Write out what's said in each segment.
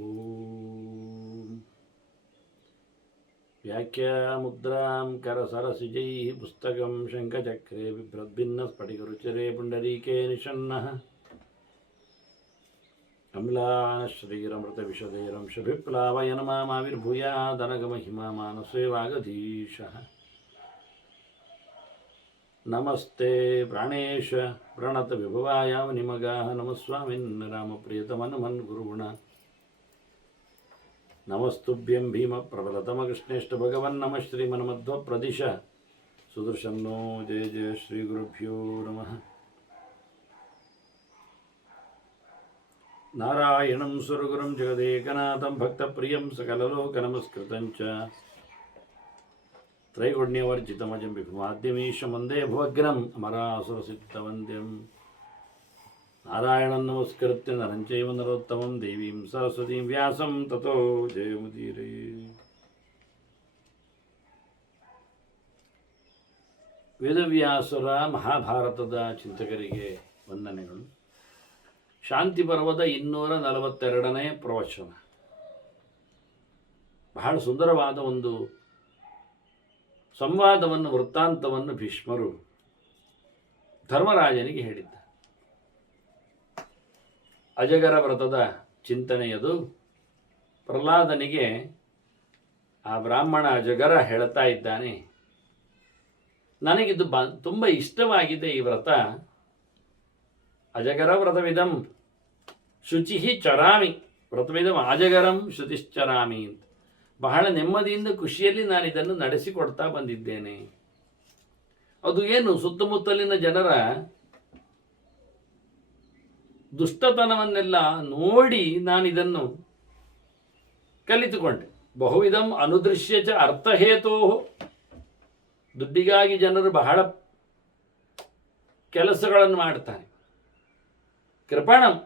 ಓಂ ವ್ಯಾಖ್ಯಾಮುದ್ರಾಂ ಕರಸರಸಿಜೈಃ ಪುಸ್ತಕಂ ಶಂಖಚಕ್ರೆ ಬಿಭ್ರದ್ಭಿನ್ನ ಸ್ಫಟಿಕರುಚಿರೆ ಪುಂಡರೀಕೆ ನಿಷನ್ನಃ ಅಮ್ಲಾನಶ್ರೀರಮೃತವಿಶದೈರಂಶಭಿಪ್ಲಾವಯನ್ ಮಾಮಾವಿರ್ಭೂಯಾದನಗಮಹಿಮಾ ಮಾನಸೇ ವಾಗಧೀಶಃ ನಮಸ್ತೆ ಪ್ರಾಣೇಶ ಪ್ರಣತ ವಿಭವಾಯ ನಿಮಗಾಹ ನಮಸ್ವಾಮಿನ್ ರಾಮಪ್ರಿಯತಮನಮನ್ ಗುರುಗುಣ ನಮಸ್ತುಭ್ಯಂ ಭೀಮ ಪ್ರಬಲತಮ ಕೃಷ್ಣೇಷ್ಟ ಭಗವನ್ ನಮಃ ಶ್ರೀಮನ್ಮಧ್ವ ಪ್ರದಿಶ ಸುದರ್ಶನ್ನೋ ಜಯ ಜಯ ಶ್ರೀ ಗುರುಭ್ಯೋ ನಮಃ ನಾರಾಯಣಂ ಸುರಗುರುಂ ಜಗದೇಕನಾಥಂ ಭಕ್ತಪ್ರಿಯಂ ಸಕಲಲೋಕನಮಸ್ಕೃತಂ ಚ ತ್ರೈಗುಣ್ಯವರ್ಜಿತಮಜಂ ವಿಭುಮಾದ್ಯಮೀಶಂ ವಂದೇ ಭುವಗ್ನಂ ಅಮರಾಸುರಸಿದ್ಧವಂದ್ಯಂ ನಾರಾಯಣಂ ನಮಸ್ಕೃತ್ಯ ನರಂ ಚೈವ ನರೋತ್ತಮಂ ದೇವೀಂ ಸರಸ್ವತೀಂ ವ್ಯಾಸಂ ತತೋ ಜಯಮುದೀರಯೇ. ವೇದವ್ಯಾಸರ ಮಹಾಭಾರತದ ಚಿಂತಕರಿಗೆ ವಂದನೆಗಳು. ಶಾಂತಿ ಪರ್ವದ 242ನೇ ಪ್ರವಚನ. ಬಹಳ ಸುಂದರವಾದ ಒಂದು ಸಂವಾದವನ್ನು, ವೃತ್ತಾಂತವನ್ನು ಭೀಷ್ಮರು ಧರ್ಮರಾಜನಿಗೆ ಹೇಳಿದ್ದಾರೆ. ಅಜಗರ ವ್ರತದ ಚಿಂತನೆಯದು. ಪ್ರಹ್ಲಾದನಿಗೆ ಆ ಬ್ರಾಹ್ಮಣ ಅಜಗರ ಹೇಳ್ತಾ ಇದ್ದಾನೆ, ನನಗಿದು ತುಂಬ ಇಷ್ಟವಾಗಿದೆ ಈ ವ್ರತ. ಅಜಗರ ವ್ರತವಿದಂ ಶುಚಿ ಚರಾಮಿ, ವ್ರತವಿದಂ ಅಜಗರಂ ಶುಚಿಶ್ಚರಾಮಿ ಅಂತ ಬಹಳ ನೆಮ್ಮದಿಯಿಂದ ಖುಷಿಯಲ್ಲಿ ನಾನು ಇದನ್ನು ನಡೆಸಿಕೊಡ್ತಾ ಬಂದಿದ್ದೇನೆ. ಅದು ಏನು, ಸುತ್ತಮುತ್ತಲಿನ ಜನರ ದುಷ್ಟತನವನ್ನೆಲ್ಲ ನೋಡಿ ನಾನಿದನ್ನು ಕಲಿತುಕೊಂಡೆ. ಬಹುವಿಧಂ ಅನುದೃಶ್ಯ ಚ ಅರ್ಥಹೇತೋ, ದುಡ್ಡಿಗಾಗಿ ಜನರು ಬಹಳ ಕೆಲಸಗಳನ್ನು ಮಾಡ್ತಾರೆ. ಕೃಪಣಂ,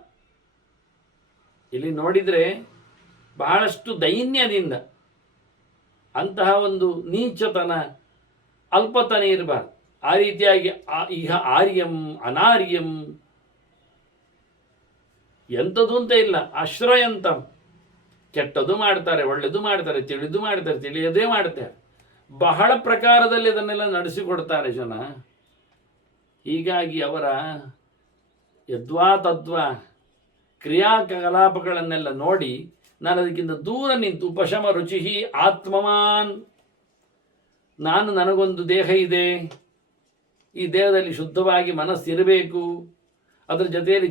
ಇಲ್ಲಿ ನೋಡಿದರೆ ಬಹಳಷ್ಟು ದೈನ್ಯದಿಂದ, ಅಂತಹ ಒಂದು ನೀಚತನ, ಅಲ್ಪತನ ಇರಬಾರ್ದು. ಆ ರೀತಿಯಾಗಿ ಇಹ ಆರ್ಯಂ ಅನಾರ್ಯಂ ಎಂಥದ್ದು ಅಂತ ಇಲ್ಲ. ಆಶ್ರಯಂತ, ಕೆಟ್ಟದ್ದು ಮಾಡ್ತಾರೆ, ಒಳ್ಳೆಯದು ಮಾಡ್ತಾರೆ, ತಿಳಿದು ಮಾಡ್ತಾರೆ, ತಿಳಿಯದೇ ಮಾಡ್ತಾರೆ. ಬಹಳ ಪ್ರಕಾರದಲ್ಲಿ ಅದನ್ನೆಲ್ಲ ನಡೆಸಿಕೊಡ್ತಾರೆ ಜನ. ಹೀಗಾಗಿ ಅವರ ಯದ್ವಾ ತದ್ವಾ ಕ್ರಿಯಾಕಲಾಪಗಳನ್ನೆಲ್ಲ ನೋಡಿ ನಾನು ಅದಕ್ಕಿಂತ ದೂರ ನಿಂತು, ಉಪಶಮ ರುಚಿ ಆತ್ಮವಾನ್, ನನಗೊಂದು ದೇಹ ಇದೆ, ಈ ದೇಹದಲ್ಲಿ ಶುದ್ಧವಾಗಿ ಮನಸ್ಸಿರಬೇಕು, ಅದರ ಜೊತೆಯಲ್ಲಿ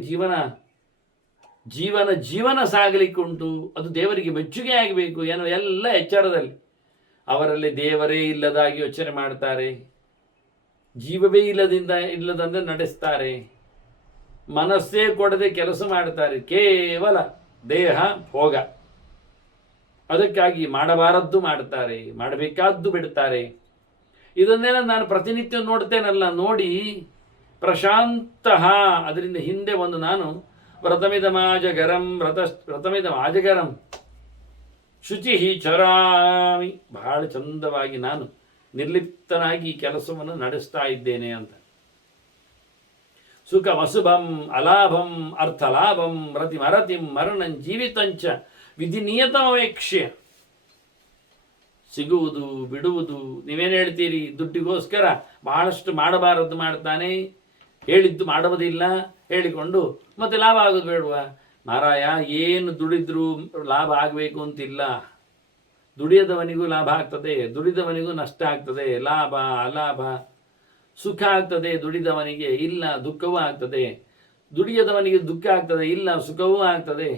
ಜೀವನ ಸಾಗಲಿಕ್ಕೆ ಉಂಟು, ಅದು ದೇವರಿಗೆ ಮೆಚ್ಚುಗೆ ಆಗಬೇಕು ಏನೋ ಎಲ್ಲ ಎಚ್ಚರದಲ್ಲಿ. ಅವರಲ್ಲಿ ದೇವರೇ ಇಲ್ಲದಾಗಿ ಯೋಚನೆ ಮಾಡ್ತಾರೆ, ಜೀವವೇ ಇಲ್ಲದಂತೆ ನಡೆಸ್ತಾರೆ, ಮನಸ್ಸೇ ಕೊಡದೆ ಕೆಲಸ ಮಾಡ್ತಾರೆ, ಕೇವಲ ದೇಹ ಭೋಗ. ಅದಕ್ಕಾಗಿ ಮಾಡಬಾರದ್ದು ಮಾಡ್ತಾರೆ, ಮಾಡಬೇಕಾದ್ದು ಬಿಡ್ತಾರೆ. ಇದನ್ನೆಲ್ಲ ನಾನು ಪ್ರತಿನಿತ್ಯ ನೋಡ್ತೇನಲ್ಲ, ನೋಡಿ ಪ್ರಶಾಂತ. ಅದರಿಂದ ಹಿಂದೆ ಒಂದು ನಾನು ವ್ರತಮಿದಮಾಜಗರಂ ಶುಚಿ ಚರಾಮಿ, ಬಹಳ ಚಂದವಾಗಿ ನಾನು ನಿರ್ಲಿಪ್ತನಾಗಿ ಈ ಕೆಲಸವನ್ನು ನಡೆಸ್ತಾ ಇದ್ದೇನೆ ಅಂತ. ಸುಖಂ ಅಸುಭಂ ಅಲಾಭಂ ಅರ್ಥಲಾಭಂ ರತಿಮರತಿಂ ಮರಣಂ ಜೀವಿತಂಚ ವಿಧಿ ನಿಯತಮವೇಕ್ಷ್ಯ. ಸಿಗುವುದು ಬಿಡುವುದು, ನೀವೇನು ಹೇಳ್ತೀರಿ, ದುಡ್ಡಿಗೋಸ್ಕರ ಬಹಳಷ್ಟು ಮಾಡಬಾರದು ಮಾಡ್ತಾನೆ, ಹೇಳಿದ್ದು ಮಾಡುವುದಿಲ್ಲ ಹೇಳಿಕೊಂಡು ಮತ್ತೆ ಲಾಭ ಆಗೋದು ಬೇಡವಾ? ಮಾರಾಯ, ಏನು ದುಡಿದ್ರೂ ಲಾಭ ಆಗಬೇಕು ಅಂತಿಲ್ಲ. ದುಡಿಯದವನಿಗೂ ಲಾಭ ಆಗ್ತದೆ, ದುಡಿದವನಿಗೂ ನಷ್ಟ ಆಗ್ತದೆ. ಲಾಭ ಅಲಾಭ, ಸುಖ ಆಗ್ತದೆ ದುಡಿದವನಿಗೆ, ಇಲ್ಲ ದುಃಖವೂ ಆಗ್ತದೆ. ದುಡಿಯದವನಿಗೆ ದುಃಖ ಆಗ್ತದೆ, ಇಲ್ಲ ಸುಖವೂ ಆಗ್ತದೆ.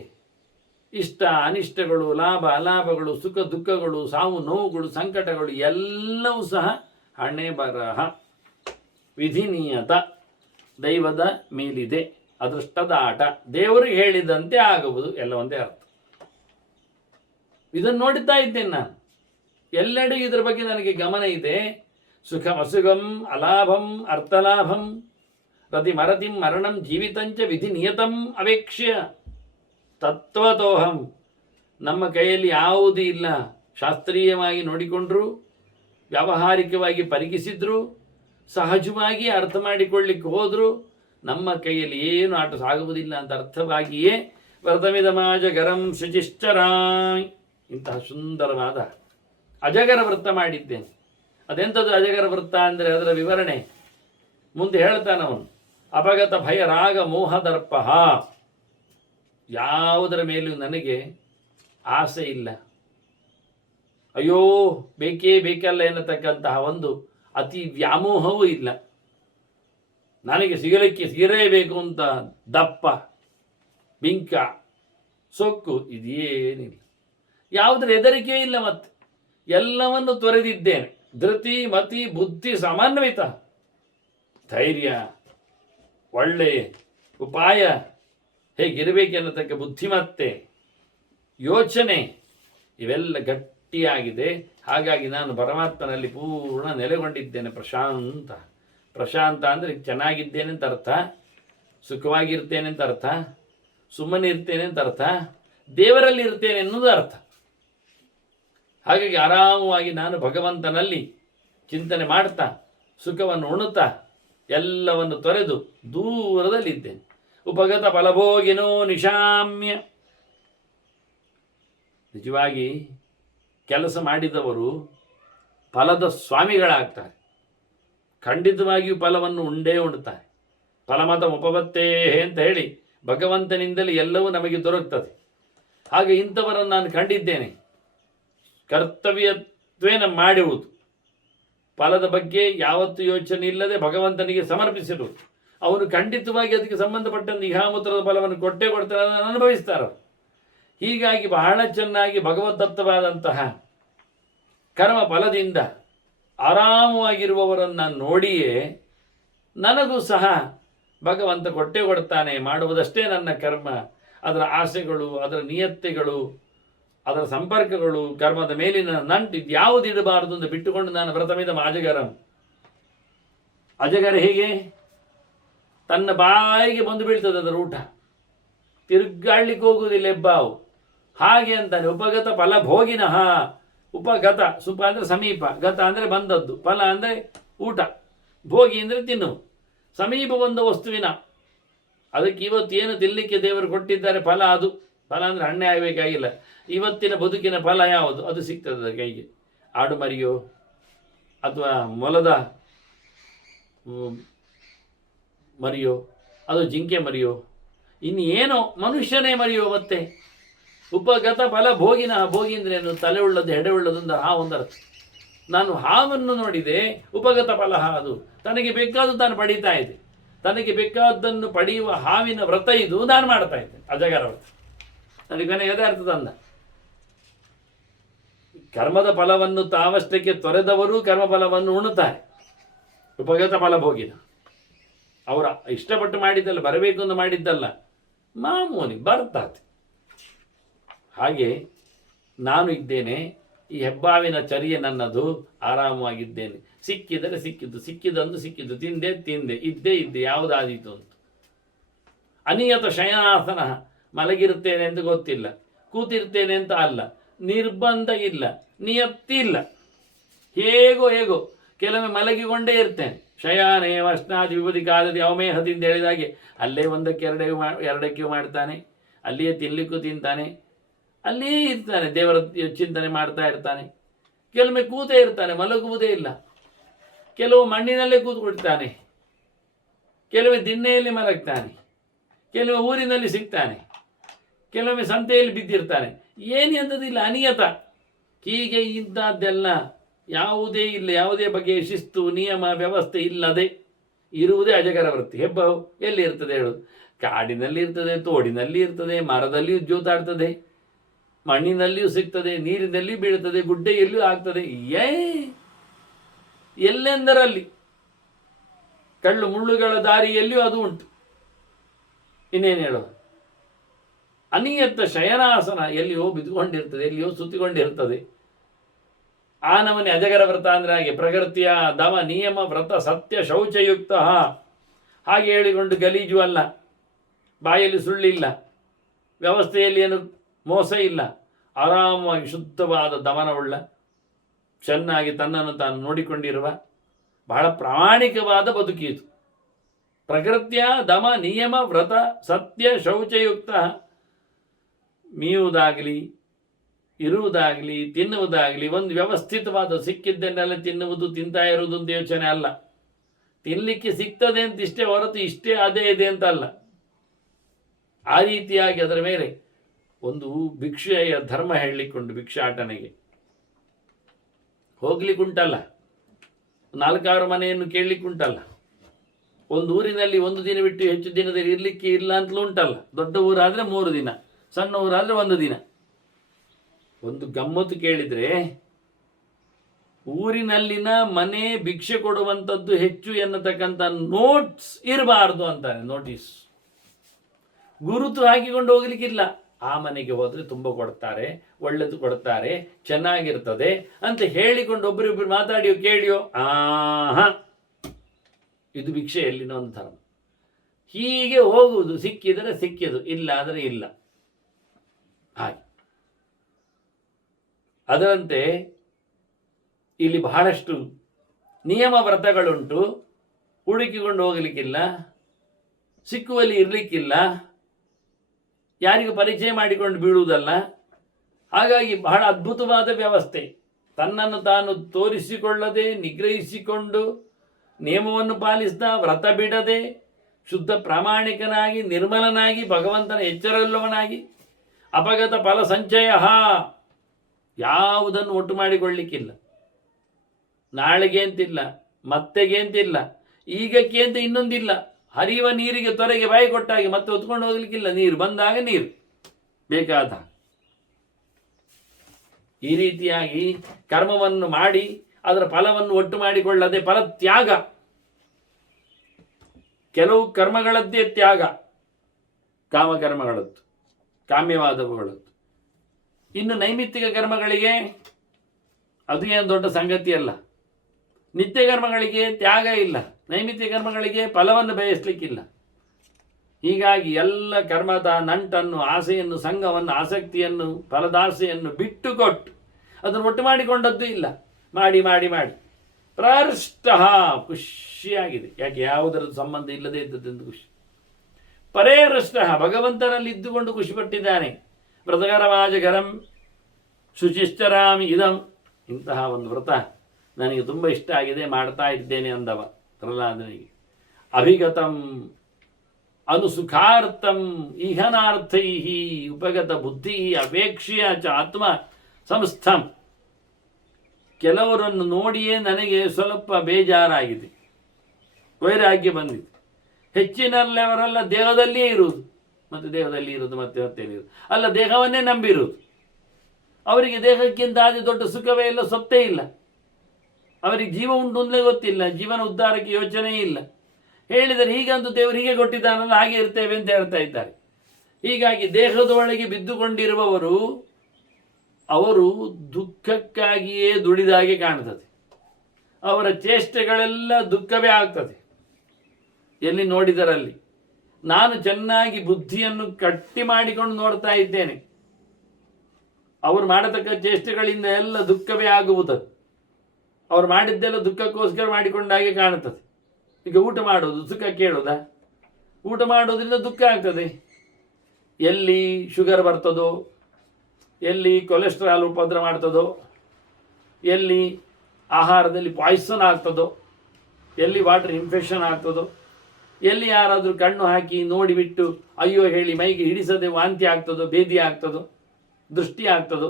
ಇಷ್ಟ ಅನಿಷ್ಟಗಳು, ಲಾಭ ಅಲಾಭಗಳು, ಸುಖ ದುಃಖಗಳು, ಸಾವು ನೋವುಗಳು, ಸಂಕಟಗಳು ಎಲ್ಲವೂ ಸಹ ಹಣೆ ಬರಹ, ವಿಧಿನಿಯತ, ದೈವದ ಮೇಲಿದೆ, ಅದೃಷ್ಟದ ಆಟ, ದೇವರಿಗೆ ಹೇಳಿದಂತೆ ಆಗುವುದು, ಎಲ್ಲ ಒಂದೇ ಅರ್ಥ. ಇದನ್ನು ನೋಡುತ್ತಾ ಇದ್ದೇನೆ ನಾನು ಎಲ್ಲೆಡೆ. ಇದರ ಬಗ್ಗೆ ನನಗೆ ಗಮನ ಇದೆ. ಸುಖಂ ಅಸುಖಂ ಅಲಾಭಂ ಅರ್ಥಲಾಭಂ ರತಿಮರತಿಂ ಮರಣಂ ಜೀವಿತಂಚ ವಿಧಿ ನಿಯತಂ ಅವೇಕ್ಷ್ಯ ತತ್ವತೋಹಂ. ನಮ್ಮ ಕೈಯಲ್ಲಿ ಯಾವುದೂ ಇಲ್ಲ. ಶಾಸ್ತ್ರೀಯವಾಗಿ ನೋಡಿಕೊಂಡ್ರು, ವ್ಯಾವಹಾರಿಕವಾಗಿ ಪರಿಗಿಸಿದ್ರು, ಸಹಜವಾಗಿ ಅರ್ಥ ಮಾಡಿಕೊಳ್ಳಿಕ್ಕೆ ಹೋದರು, ನಮ್ಮ ಕೈಯಲ್ಲಿ ಏನು ಆಟ ಸಾಗುವುದಿಲ್ಲ ಅಂತ ಅರ್ಥವಾಗಿಯೇ ವ್ರತಮಿದಮಾಜಗರಂ ಶುಚಿಶ್ಚರಾಮಿ. ಇಂತಹ ಸುಂದರವಾದ ಅಜಗರ ವೃತ್ತ ಮಾಡಿದ್ದೇನೆ. ಅದೆಂಥದ್ದು ಅಜಗರ ವೃತ್ತ ಅಂದರೆ ಅದರ ವಿವರಣೆ ಮುಂದೆ ಹೇಳ್ತಾನವನು. ಅಪಗತ ಭಯ ರಾಗ ಮೋಹದರ್ಪ, ಯಾವುದರ ಮೇಲೂ ನನಗೆ ಆಸೆ ಇಲ್ಲ. ಅಯ್ಯೋ ಬೇಕೇ ಬೇಕಲ್ಲ ಎನ್ನತಕ್ಕಂತಹ ಒಂದು ಅತಿ ವ್ಯಾಮೋಹವೂ ಇಲ್ಲ. ನನಗೆ ಸಿಗಲೇಬೇಕು ಅಂತ ದಪ್ಪ ಬಿಂಕ ಸೊಕ್ಕು ಇದೇನಿಲ್ಲ. ಯಾವುದರ ಹೆದರಿಕೆ ಇಲ್ಲ. ಮತ್ತೆ ಎಲ್ಲವನ್ನು ತೊರೆದಿದ್ದೇನೆ. ಧೃತಿ ಮತಿ ಬುದ್ಧಿ ಸಮನ್ವಿತ, ಧೈರ್ಯ, ಒಳ್ಳೆ ಉಪಾಯ, ಹೇಗಿರಬೇಕೆನ್ನತಕ್ಕ ಬುದ್ಧಿಮತ್ತೆ, ಯೋಚನೆ ಇವೆಲ್ಲ ಗಟ್ಟಿಯಾಗಿದೆ. ಹಾಗಾಗಿ ನಾನು ಪರಮಾತ್ಮನಲ್ಲಿ ಪೂರ್ಣ ನೆಲೆಗೊಂಡಿದ್ದೇನೆ. ಪ್ರಶಾಂತ. ಪ್ರಶಾಂತ ಅಂದರೆ ಚೆನ್ನಾಗಿದ್ದೇನೆ ಅಂತ ಅರ್ಥ, ಸುಖವಾಗಿರ್ತೇನೆ ಅಂತ ಅರ್ಥ, ಸುಮ್ಮನೆ ಇರ್ತೇನೆ ಅಂತ ಅರ್ಥ, ದೇವರಲ್ಲಿ ಇರ್ತೇನೆ ಎನ್ನುವುದು ಅರ್ಥ. ಹಾಗಾಗಿ ಆರಾಮವಾಗಿ ನಾನು ಭಗವಂತನಲ್ಲಿ ಚಿಂತನೆ ಮಾಡ್ತಾ ಸುಖವನ್ನು ಉಣುತ್ತಾ ಎಲ್ಲವನ್ನು ತೊರೆದು ದೂರದಲ್ಲಿದ್ದೇನೆ. ಉಪಗತ ಫಲಭೋಗಿನೋ ನಿಶಾಮ್ಯ. ನಿಜವಾಗಿ ಕೆಲಸ ಮಾಡಿದವರು ಫಲದ ಸ್ವಾಮಿಗಳಾಗ್ತಾರೆ. ಖಂಡಿತವಾಗಿಯೂ ಫಲವನ್ನು ಉಣ್ತಾರೆ. ಫಲಮತ ಉಪವತ್ತೇ ಅಂತ ಹೇಳಿ ಭಗವಂತನಿಂದಲೇ ಎಲ್ಲವೂ ನಮಗೆ ದೊರಕ್ತದೆ. ಹಾಗೆ ಇಂಥವರನ್ನು ನಾನು ಕಂಡಿದ್ದೇನೆ. ಕರ್ತವ್ಯತ್ವೇನ ಮಾಡುವುದು, ಫಲದ ಬಗ್ಗೆ ಯಾವತ್ತೂ ಯೋಚನೆ ಇಲ್ಲದೆ ಭಗವಂತನಿಗೆ ಸಮರ್ಪಿಸಿರುವುದು. ಅವನು ಖಂಡಿತವಾಗಿ ಅದಕ್ಕೆ ಸಂಬಂಧಪಟ್ಟಂತೆ ಇಹಾಮೂತ್ರದ ಫಲವನ್ನು ಕೊಟ್ಟೇ ಕೊಡ್ತಾರೆ, ಅದನ್ನು ಅನುಭವಿಸ್ತಾರೆ. ಹೀಗಾಗಿ ಬಹಳ ಚೆನ್ನಾಗಿ ಭಗವದ್ದತ್ತವಾದಂತಹ ಕರ್ಮ ಫಲದಿಂದ ಆರಾಮವಾಗಿರುವವರನ್ನು ನಾನು ನೋಡಿಯೇ ನನಗೂ ಸಹ ಭಗವಂತ ಕೊಟ್ಟೇ ಕೊಡ್ತಾನೆ. ಮಾಡುವುದಷ್ಟೇ ನನ್ನ ಕರ್ಮ. ಅದರ ಆಸೆಗಳು, ಅದರ ನಿಯತ್ತೆಗಳು, ಅದರ ಸಂಪರ್ಕಗಳು, ಕರ್ಮದ ಮೇಲಿನ ನಂಟು ಇದ್ಯಾವುದಿಡಬಾರದು ಅಂತ ಬಿಟ್ಟುಕೊಂಡು ನಾನು ವ್ರತಮಿದ ಅಜಗರಂ. ಅಜಗರ ಹೇಗೆ ತನ್ನ ಬಾಯಿಗೆ ಬಂದು ಬೀಳ್ತದೆ ಅದರ ಊಟ, ತಿರುಗಾಡ್ಲಿಕ್ಕೆ ಹೋಗುವುದಿಲ್ಲ ಹೆಬ್ಬಾವು. ಹಾಗೆ ಅಂತಾನೆ ಉಪಗತ ಫಲ ಭೋಗಿನಃ. ಉಪಗತ, ಸುಪ ಅಂದರೆ ಸಮೀಪ, ಗತ ಅಂದರೆ ಬಂದದ್ದು, ಫಲ ಅಂದರೆ ಊಟ, ಭೋಗಿ ಅಂದರೆ ತಿನ್ನು. ಸಮೀಪ ಬಂದ ವಸ್ತುವಿನ ಅದಕ್ಕೆ ಇವತ್ತು ಏನು ತಿನ್ನಲಿಕ್ಕೆ ದೇವರು ಕೊಟ್ಟಿದ್ದಾರೆ ಫಲ, ಅದು ಫಲ ಅಂದರೆ ಹಣ್ಣೆ ಆಗಬೇಕಾಗಿಲ್ಲ. ಇವತ್ತಿನ ಬದುಕಿನ ಫಲ ಯಾವುದು ಅದು ಸಿಗ್ತದೆ ಕೈಗೆ. ಆಡು ಮರಿಯೋ ಅಥವಾ ಮೊಲದ ಮರಿಯೋ, ಅದು ಜಿಂಕೆ ಮರಿಯೋ, ಇನ್ನೇನೋ ಮನುಷ್ಯನೇ ಮರಿಯೋ. ಮತ್ತೆ ಉಪಗತ ಫಲ ಭೋಗಿನ. ಭೋಗಿ ಅಂದ್ರೇನು? ತಲೆ ಉಳ್ಳದು, ಹೆಡೆ ಉಳ್ಳದು ಅಂತ ಒಂದು ಅರ್ಥ. ನಾನು ಹಾವನ್ನು ನೋಡಿದೆ. ಉಪಗತ ಫಲ ಅದು ತನಗೆ ಬೇಕಾದ್ದು ತಾನು ಪಡೀತಾ ಇದೆ. ತನಗೆ ಬೇಕಾದ್ದನ್ನು ಪಡೆಯುವ ಹಾವಿನ ವ್ರತ ಇದು ನಾನು ಮಾಡ್ತಾ ಇದ್ದೆ, ಅಜಗರ ವ್ರತ. ನನಗೆ ಮನೆ ಯಥಾರ್ಥದ ಅಂದ. ಕರ್ಮದ ಫಲವನ್ನು ತಾವಷ್ಟಕ್ಕೆ ತೊರೆದವರು ಕರ್ಮಫಲವನ್ನು ಉಣ್ಣುತ್ತಾರೆ. ಉಪಗತ ಫಲ ಭೋಗಿನ. ಅವರ ಇಷ್ಟಪಟ್ಟು ಮಾಡಿದ್ದಲ್ಲ, ಬರಬೇಕು ಅಂತ ಮಾಡಿದ್ದಲ್ಲ, ಮಾಮೂಲಿ ಬರ್ತಾತೆ. ಹಾಗೆ ನಾನು ಇದ್ದೇನೆ. ಈ ಹೆಬ್ಬಾವಿನ ಚರ್ಯೆ ನನ್ನದು. ಆರಾಮವಾಗಿದ್ದೇನೆ. ಸಿಕ್ಕಿದರೆ ಸಿಕ್ಕಿದ್ದು, ಸಿಕ್ಕಿದಂದು ಸಿಕ್ಕಿದ್ದು, ತಿಂದೆ, ಇದ್ದೆ ಯಾವುದಾದೀತು ಅಂತ. ಅನಿಯತ ಶಯನಾಸನ. ಮಲಗಿರುತ್ತೇನೆ ಅಂತ ಗೊತ್ತಿಲ್ಲ, ಕೂತಿರ್ತೇನೆ ಅಂತ ಅಲ್ಲ, ನಿರ್ಬಂಧ ಇಲ್ಲ, ನಿಯತ್ತಿ ಇಲ್ಲ. ಹೇಗೋ ಕೆಲವೊಮ್ಮೆ ಮಲಗಿಕೊಂಡೇ ಇರ್ತೇನೆ. ಶಯಾನೇ ವಷ್ಣಾದಿ ವಿಭೂತಿ ಕಾದದಿ ಅವಮೇಹದಿಂದ ಹೇಳಿದಾಗೆ ಅಲ್ಲೇ ಒಂದಕ್ಕೆ ಎರಡಕ್ಕೆ ಮಾಡ್ತಾನೆ, ಅಲ್ಲಿಯೇ ತಿನ್ನಲಿಕ್ಕೂ ತಿಂತಾನೆ, ಅಲ್ಲಿಯೇ ಇರ್ತಾನೆ, ದೇವರ ಚಿಂತನೆ ಮಾಡ್ತಾ ಇರ್ತಾನೆ. ಕೆಲವೊಮ್ಮೆ ಕೂತೇ ಇರ್ತಾನೆ, ಮಲಗುವುದೇ ಇಲ್ಲ. ಕೆಲವು ಮಣ್ಣಿನಲ್ಲೇ ಕೂತ್ಕೊಳ್ತಾನೆ, ಕೆಲವೊಮ್ಮೆ ದಿಣ್ಣೆಯಲ್ಲಿ ಮಲಗ್ತಾನೆ, ಕೆಲವು ಊರಿನಲ್ಲಿ ಸಿಗ್ತಾನೆ, ಕೆಲವೊಮ್ಮೆ ಸಂತೆಯಲ್ಲಿ ಬಿದ್ದಿರ್ತಾನೆ. ಎಂಥದ್ದಿಲ್ಲ, ಅನಿಯತ. ಹೀಗೆ ಇಂಥದ್ದೆಲ್ಲ ಯಾವುದೇ ಇಲ್ಲ. ಯಾವುದೇ ಬಗೆಯ ಶಿಸ್ತು, ನಿಯಮ, ವ್ಯವಸ್ಥೆ ಇಲ್ಲದೆ ಇರುವುದೇ ಅಜಗರ ವೃತ್ತಿ. ಹೆಬ್ಬಾವು ಎಲ್ಲಿ ಇರ್ತದೆ ಹೇಳೋದು? ಕಾಡಿನಲ್ಲಿ ಇರ್ತದೆ, ತೋಡಿನಲ್ಲಿ ಇರ್ತದೆ, ಮರದಲ್ಲಿಯೂ ಜೋತಾಡ್ತದೆ, ಮಣ್ಣಿನಲ್ಲಿಯೂ ಸಿಗ್ತದೆ, ನೀರಿನಲ್ಲಿಯೂ ಬೀಳ್ತದೆ, ಗುಡ್ಡೆಯಲ್ಲಿಯೂ ಆಗ್ತದೆ. ಎಲ್ಲೆಂದರಲ್ಲಿ ಕಳ್ಳು ಮುಳ್ಳುಗಳ ದಾರಿಯಲ್ಲಿಯೂ ಅದು ಉಂಟು. ಇನ್ನೇನು ಹೇಳೋದು? ಅನಿಯತ್ತ ಶಯನಾಸನ. ಎಲ್ಲಿಯೋ ಬಿದ್ದುಕೊಂಡಿರ್ತದೆ, ಎಲ್ಲಿಯೋ ಸುತ್ತಿಕೊಂಡಿರ್ತದೆ. ಆ ನಮನೆ ಅಜಗರ ವ್ರತ ಅಂದರೆ ಹಾಗೆ. ಪ್ರಕೃತಿಯ ದಮ ನಿಯಮ ವ್ರತ ಸತ್ಯ ಶೌಚಯುಕ್ತ. ಹಾಗೆ ಹೇಳಿಕೊಂಡು ಗಲೀಜು ಅಲ್ಲ, ಬಾಯಲ್ಲಿ ಸುಳ್ಳಿಲ್ಲ, ವ್ಯವಸ್ಥೆಯಲ್ಲಿ ಏನು ಮೋಸ ಇಲ್ಲ, ಆರಾಮವಾಗಿ ಶುದ್ಧವಾದ ದಮನವುಳ್ಳ, ಚೆನ್ನಾಗಿ ತನ್ನನ್ನು ತಾನು ನೋಡಿಕೊಂಡಿರುವ ಬಹಳ ಪ್ರಾಮಾಣಿಕವಾದ ಬದುಕಿತು. ಪ್ರಕೃತಿಯ ದಮ ನಿಯಮ ವ್ರತ ಸತ್ಯ ಶೌಚಯುಕ್ತ. ಮೀಯುವುದಾಗಲಿ, ಇರುವುದಾಗಲಿ, ತಿನ್ನುವುದಾಗಲಿ ಒಂದು ವ್ಯವಸ್ಥಿತವಾದ ಸಿಕ್ಕಿದ್ದನ್ನೆಲ್ಲ ತಿನ್ನುವುದು, ತಿಂತಾ ಇರುವುದು ಅಂತ ಯೋಚನೆ ಅಲ್ಲ. ತಿನ್ನಲಿಕ್ಕೆ ಸಿಗ್ತದೆ ಅಂತ ಇಷ್ಟೇ ಹೊರತು ಇಷ್ಟೇ ಅದೇ ಇದೆ ಅಂತ ಅಲ್ಲ. ಆ ರೀತಿಯಾಗಿ ಅದರ ಮೇಲೆ ಒಂದು ಭಿಕ್ಷೆಯ ಧರ್ಮ ಹೇಳಲಿಕ್ಕುಂಟು. ಭಿಕ್ಷಾಟನೆಗೆ ಹೋಗ್ಲಿಕ್ಕುಂಟಲ್ಲ, 4-6 ಮನೆಯನ್ನು ಕೇಳಲಿಕ್ಕುಂಟಲ್ಲ, ಒಂದು ಊರಿನಲ್ಲಿ 1 ದಿನ ಬಿಟ್ಟು ಹೆಚ್ಚು ದಿನದಲ್ಲಿ ಇರಲಿಕ್ಕೆ ಇಲ್ಲ ಅಂತಲೂ ಉಂಟಲ್ಲ. ದೊಡ್ಡ ಊರಾದರೆ 3 ದಿನ, ಸಣ್ಣ ಊರಾದರೆ 1 ದಿನ. ಒಂದು ಗಮ್ಮತ್ತು ಕೇಳಿದರೆ, ಊರಿನಲ್ಲಿನ ಮನೆ ಭಿಕ್ಷೆ ಕೊಡುವಂಥದ್ದು ಹೆಚ್ಚು ಎನ್ನತಕ್ಕಂಥ ನೋಟ್ಸ್ ಇರಬಾರ್ದು ಅಂತಾನೆ. ನೋಟಿಸ್, ಗುರುತು ಹಾಕಿಕೊಂಡು ಹೋಗ್ಲಿಕ್ಕಿಲ್ಲ. ಆ ಮನೆಗೆ ಹೋದರೆ ತುಂಬ ಕೊಡ್ತಾರೆ, ಒಳ್ಳೆದು ಕೊಡ್ತಾರೆ, ಚೆನ್ನಾಗಿರ್ತದೆ ಅಂತ ಹೇಳಿಕೊಂಡು ಒಬ್ಬರಿಬ್ಬರು ಮಾತಾಡಿಯೋ ಕೇಳಿಯೋ ಇದು ಭಿಕ್ಷೆಯಲ್ಲಿನ ಒಂದು ಧರ್ಮ. ಹೀಗೆ ಹೋಗುವುದು, ಸಿಕ್ಕಿದರೆ ಸಿಕ್ಕಿದು, ಇಲ್ಲ ಆದರೆ ಇಲ್ಲ. ಹಾಗೆ ಅದರಂತೆ ಇಲ್ಲಿ ಬಹಳಷ್ಟು ನಿಯಮ ವ್ರತಗಳುಂಟು. ಹುಡುಕಿಕೊಂಡು ಹೋಗಲಿಕ್ಕಿಲ್ಲ, ಸಿಕ್ಕುವಲ್ಲಿ ಇರಲಿಕ್ಕಿಲ್ಲ, ಯಾರಿಗೂ ಪರಿಚಯ ಮಾಡಿಕೊಂಡು ಬೀಳುವುದಲ್ಲ. ಹಾಗಾಗಿ ಬಹಳ ಅದ್ಭುತವಾದ ವ್ಯವಸ್ಥೆ. ತನ್ನನ್ನು ತಾನು ತೋರಿಸಿಕೊಳ್ಳದೆ, ನಿಗ್ರಹಿಸಿಕೊಂಡು, ನಿಯಮವನ್ನು ಪಾಲಿಸಿದ, ವ್ರತ ಬಿಡದೆ, ಶುದ್ಧ ಪ್ರಾಮಾಣಿಕನಾಗಿ, ನಿರ್ಮಲನಾಗಿ, ಭಗವಂತನ ಎಚ್ಚರಲ್ಲವನಾಗಿ, ಅಪಗತ ಫಲ ಸಂಚಯ ಯಾವುದನ್ನು ಒಟ್ಟು ಮಾಡಿಕೊಳ್ಳಿಕ್ಕಿಲ್ಲ. ನಾಳೆಗೆ ಅಂತಿಲ್ಲ, ಮತ್ತೆಗೆ ಅಂತಿಲ್ಲ, ಈಗಕ್ಕೆ ಅಂತ ಇನ್ನೊಂದಿಲ್ಲ. ಹರಿಯುವ ನೀರಿಗೆ ತೊರೆಗೆ ಬಾಯಿ ಕೊಟ್ಟಾಗಿ ಮತ್ತೆ ಹೊತ್ಕೊಂಡು ಹೋಗ್ಲಿಕ್ಕಿಲ್ಲ. ನೀರು ಬಂದಾಗ ನೀರು ಬೇಕಾದ ಈ ರೀತಿಯಾಗಿ ಕರ್ಮವನ್ನು ಮಾಡಿ ಅದರ ಫಲವನ್ನು ಒಟ್ಟು ಮಾಡಿಕೊಳ್ಳದೆ ಫಲ ತ್ಯಾಗ. ಕೆಲವು ಕರ್ಮಗಳದ್ದೇ ತ್ಯಾಗ, ಕಾಮಕರ್ಮಗಳದ್ದು, ಕಾಮ್ಯವಾದವುಗಳದ್ದು. ಇನ್ನು ನೈಮಿತ್ತಿಕ ಕರ್ಮಗಳಿಗೆ ಅದು ಏನು ದೊಡ್ಡ ಸಂಗತಿ ಅಲ್ಲ. ನಿತ್ಯ ಕರ್ಮಗಳಿಗೆ ತ್ಯಾಗ ಇಲ್ಲ, ನೈಮಿತ್ಯ ಕರ್ಮಗಳಿಗೆ ಫಲವನ್ನು ಬಯಸಲಿಕ್ಕಿಲ್ಲ. ಹೀಗಾಗಿ ಎಲ್ಲ ಕರ್ಮದ ನಂಟನ್ನು, ಆಸೆಯನ್ನು, ಸಂಘವನ್ನು, ಆಸಕ್ತಿಯನ್ನು, ಫಲದಾಸೆಯನ್ನು ಬಿಟ್ಟುಕೊಟ್ಟು ಅದನ್ನು ಒಟ್ಟು ಮಾಡಿಕೊಂಡದ್ದು ಇಲ್ಲ. ಮಾಡಿ ಮಾಡಿ ಮಾಡಿ ಪ್ರಹೃಷ್ಟ ಖುಷಿಯಾಗಿದೆ. ಯಾಕೆ? ಯಾವುದರದ್ದು ಸಂಬಂಧ ಇಲ್ಲದೆ ಇದ್ದದ್ದೆಂದು ಖುಷಿ. ಪರೇಹೃಷ್ಟ ಭಗವಂತನಲ್ಲಿ ಇದ್ದುಕೊಂಡು ಖುಷಿಪಟ್ಟಿದ್ದಾನೆ. ವ್ರತಕರವಾಜಕರಂ ಶುಚಿಶ್ಚರಾಮಿ ಇದಂ. ಇಂತಹ ಒಂದು ವ್ರತ ನನಗೆ ತುಂಬ ಇಷ್ಟ ಆಗಿದೆ, ಮಾಡ್ತಾ ಇದ್ದೇನೆ ಅಂದವ ಪ್ರಹ್ಲಾದನಿಗೆ. ಅಭಿಗತಂ ಅನುಸುಖಾರ್ಥಂ ಇಹನಾರ್ಥೈ ಉಪಗತ ಬುದ್ಧಿ ಅಪೇಕ್ಷೆಯ ಚ ಆತ್ಮ ಸಂಸ್ಥಂ. ಕೆಲವರನ್ನು ನೋಡಿಯೇ ನನಗೆ ಸ್ವಲ್ಪ ಬೇಜಾರಾಗಿದೆ, ವೈರಾಗ್ಯ ಬಂದಿದೆ. ಹೆಚ್ಚಿನಲ್ಲವರೆಲ್ಲ ದೇಹದಲ್ಲಿಯೇ ಇರುವುದು, ಮತ್ತು ದೇಹದಲ್ಲಿ ಇರುವುದು ಮತ್ತೆ ಮತ್ತೇನಿರುವುದು ಅಲ್ಲ, ದೇಹವನ್ನೇ ನಂಬಿರುವುದು. ಅವರಿಗೆ ದೇಹಕ್ಕಿಂತ ಆದ ದೊಡ್ಡ ಸುಖವೇ ಇಲ್ಲ, ಸೊತ್ತೇ ಇಲ್ಲ. ಅವರಿಗೆ ಜೀವ ಉಂಟು ಅಂತಲೇ ಗೊತ್ತಿಲ್ಲ, ಜೀವನ ಉದ್ಧಾರಕ್ಕೆ ಯೋಚನೆ ಇಲ್ಲ. ಹೇಳಿದರೆ ಹೀಗಂತೂ ದೇವರು ಹೀಗೆ ಕೊಟ್ಟಿದ್ದಾನಲ್ಲ, ಹಾಗೆ ಇರ್ತೇವೆ ಅಂತ ಹೇಳ್ತಾ ಇದ್ದಾರೆ. ಹೀಗಾಗಿ ದೇಹದ ಒಳಗೆ ಬಿದ್ದುಕೊಂಡಿರುವವರು ಅವರು ದುಃಖಕ್ಕಾಗಿಯೇ ದುಡಿದಾಗೆ ಕಾಣ್ತದೆ. ಅವರ ಚೇಷ್ಟೆಗಳೆಲ್ಲ ದುಃಖವೇ ಆಗ್ತದೆ. ಎಲ್ಲಿ ನೋಡಿದರಲ್ಲಿ ನಾನು ಚೆನ್ನಾಗಿ ಬುದ್ಧಿಯನ್ನು ಗಟ್ಟಿ ಮಾಡಿಕೊಂಡು ನೋಡ್ತಾ ಇದ್ದೇನೆ. ಅವರು ಮಾಡತಕ್ಕ ಚೇಷ್ಟೆಗಳಿಂದ ಎಲ್ಲ ದುಃಖವೇ ಆಗುವುದು. ಅವರು ಮಾಡಿದ್ದೆಲ್ಲ ದುಃಖಕ್ಕೋಸ್ಕರ ಮಾಡಿಕೊಂಡಾಗೆ ಕಾಣುತ್ತದೆ. ಈಗ ಊಟ ಮಾಡೋದು ಸುಖ ಕೇಳೋದಾ? ಊಟ ಮಾಡೋದ್ರಿಂದ ದುಃಖ ಆಗ್ತದೆ. ಎಲ್ಲಿ ಶುಗರ್ ಬರ್ತದೋ, ಎಲ್ಲಿ ಕೊಲೆಸ್ಟ್ರಾಲ್ ಉಪದ್ರ ಮಾಡ್ತದೋ, ಎಲ್ಲಿ ಆಹಾರದಲ್ಲಿ ಪಾಯ್ಸನ್ ಆಗ್ತದೋ, ಎಲ್ಲಿ ವಾಟರ್ ಇನ್ಫೆಕ್ಷನ್ ಆಗ್ತದೋ, ಎಲ್ಲಿ ಯಾರಾದರೂ ಕಣ್ಣು ಹಾಕಿ ನೋಡಿಬಿಟ್ಟು ಅಯ್ಯೋ ಹೇಳಿ ಮೈಗೆ ಹಿಡಿಸದೆ ವಾಂತಿ ಆಗ್ತದೋ, ಭೇದಿ ಆಗ್ತದೋ, ದೃಷ್ಟಿ ಆಗ್ತದೋ,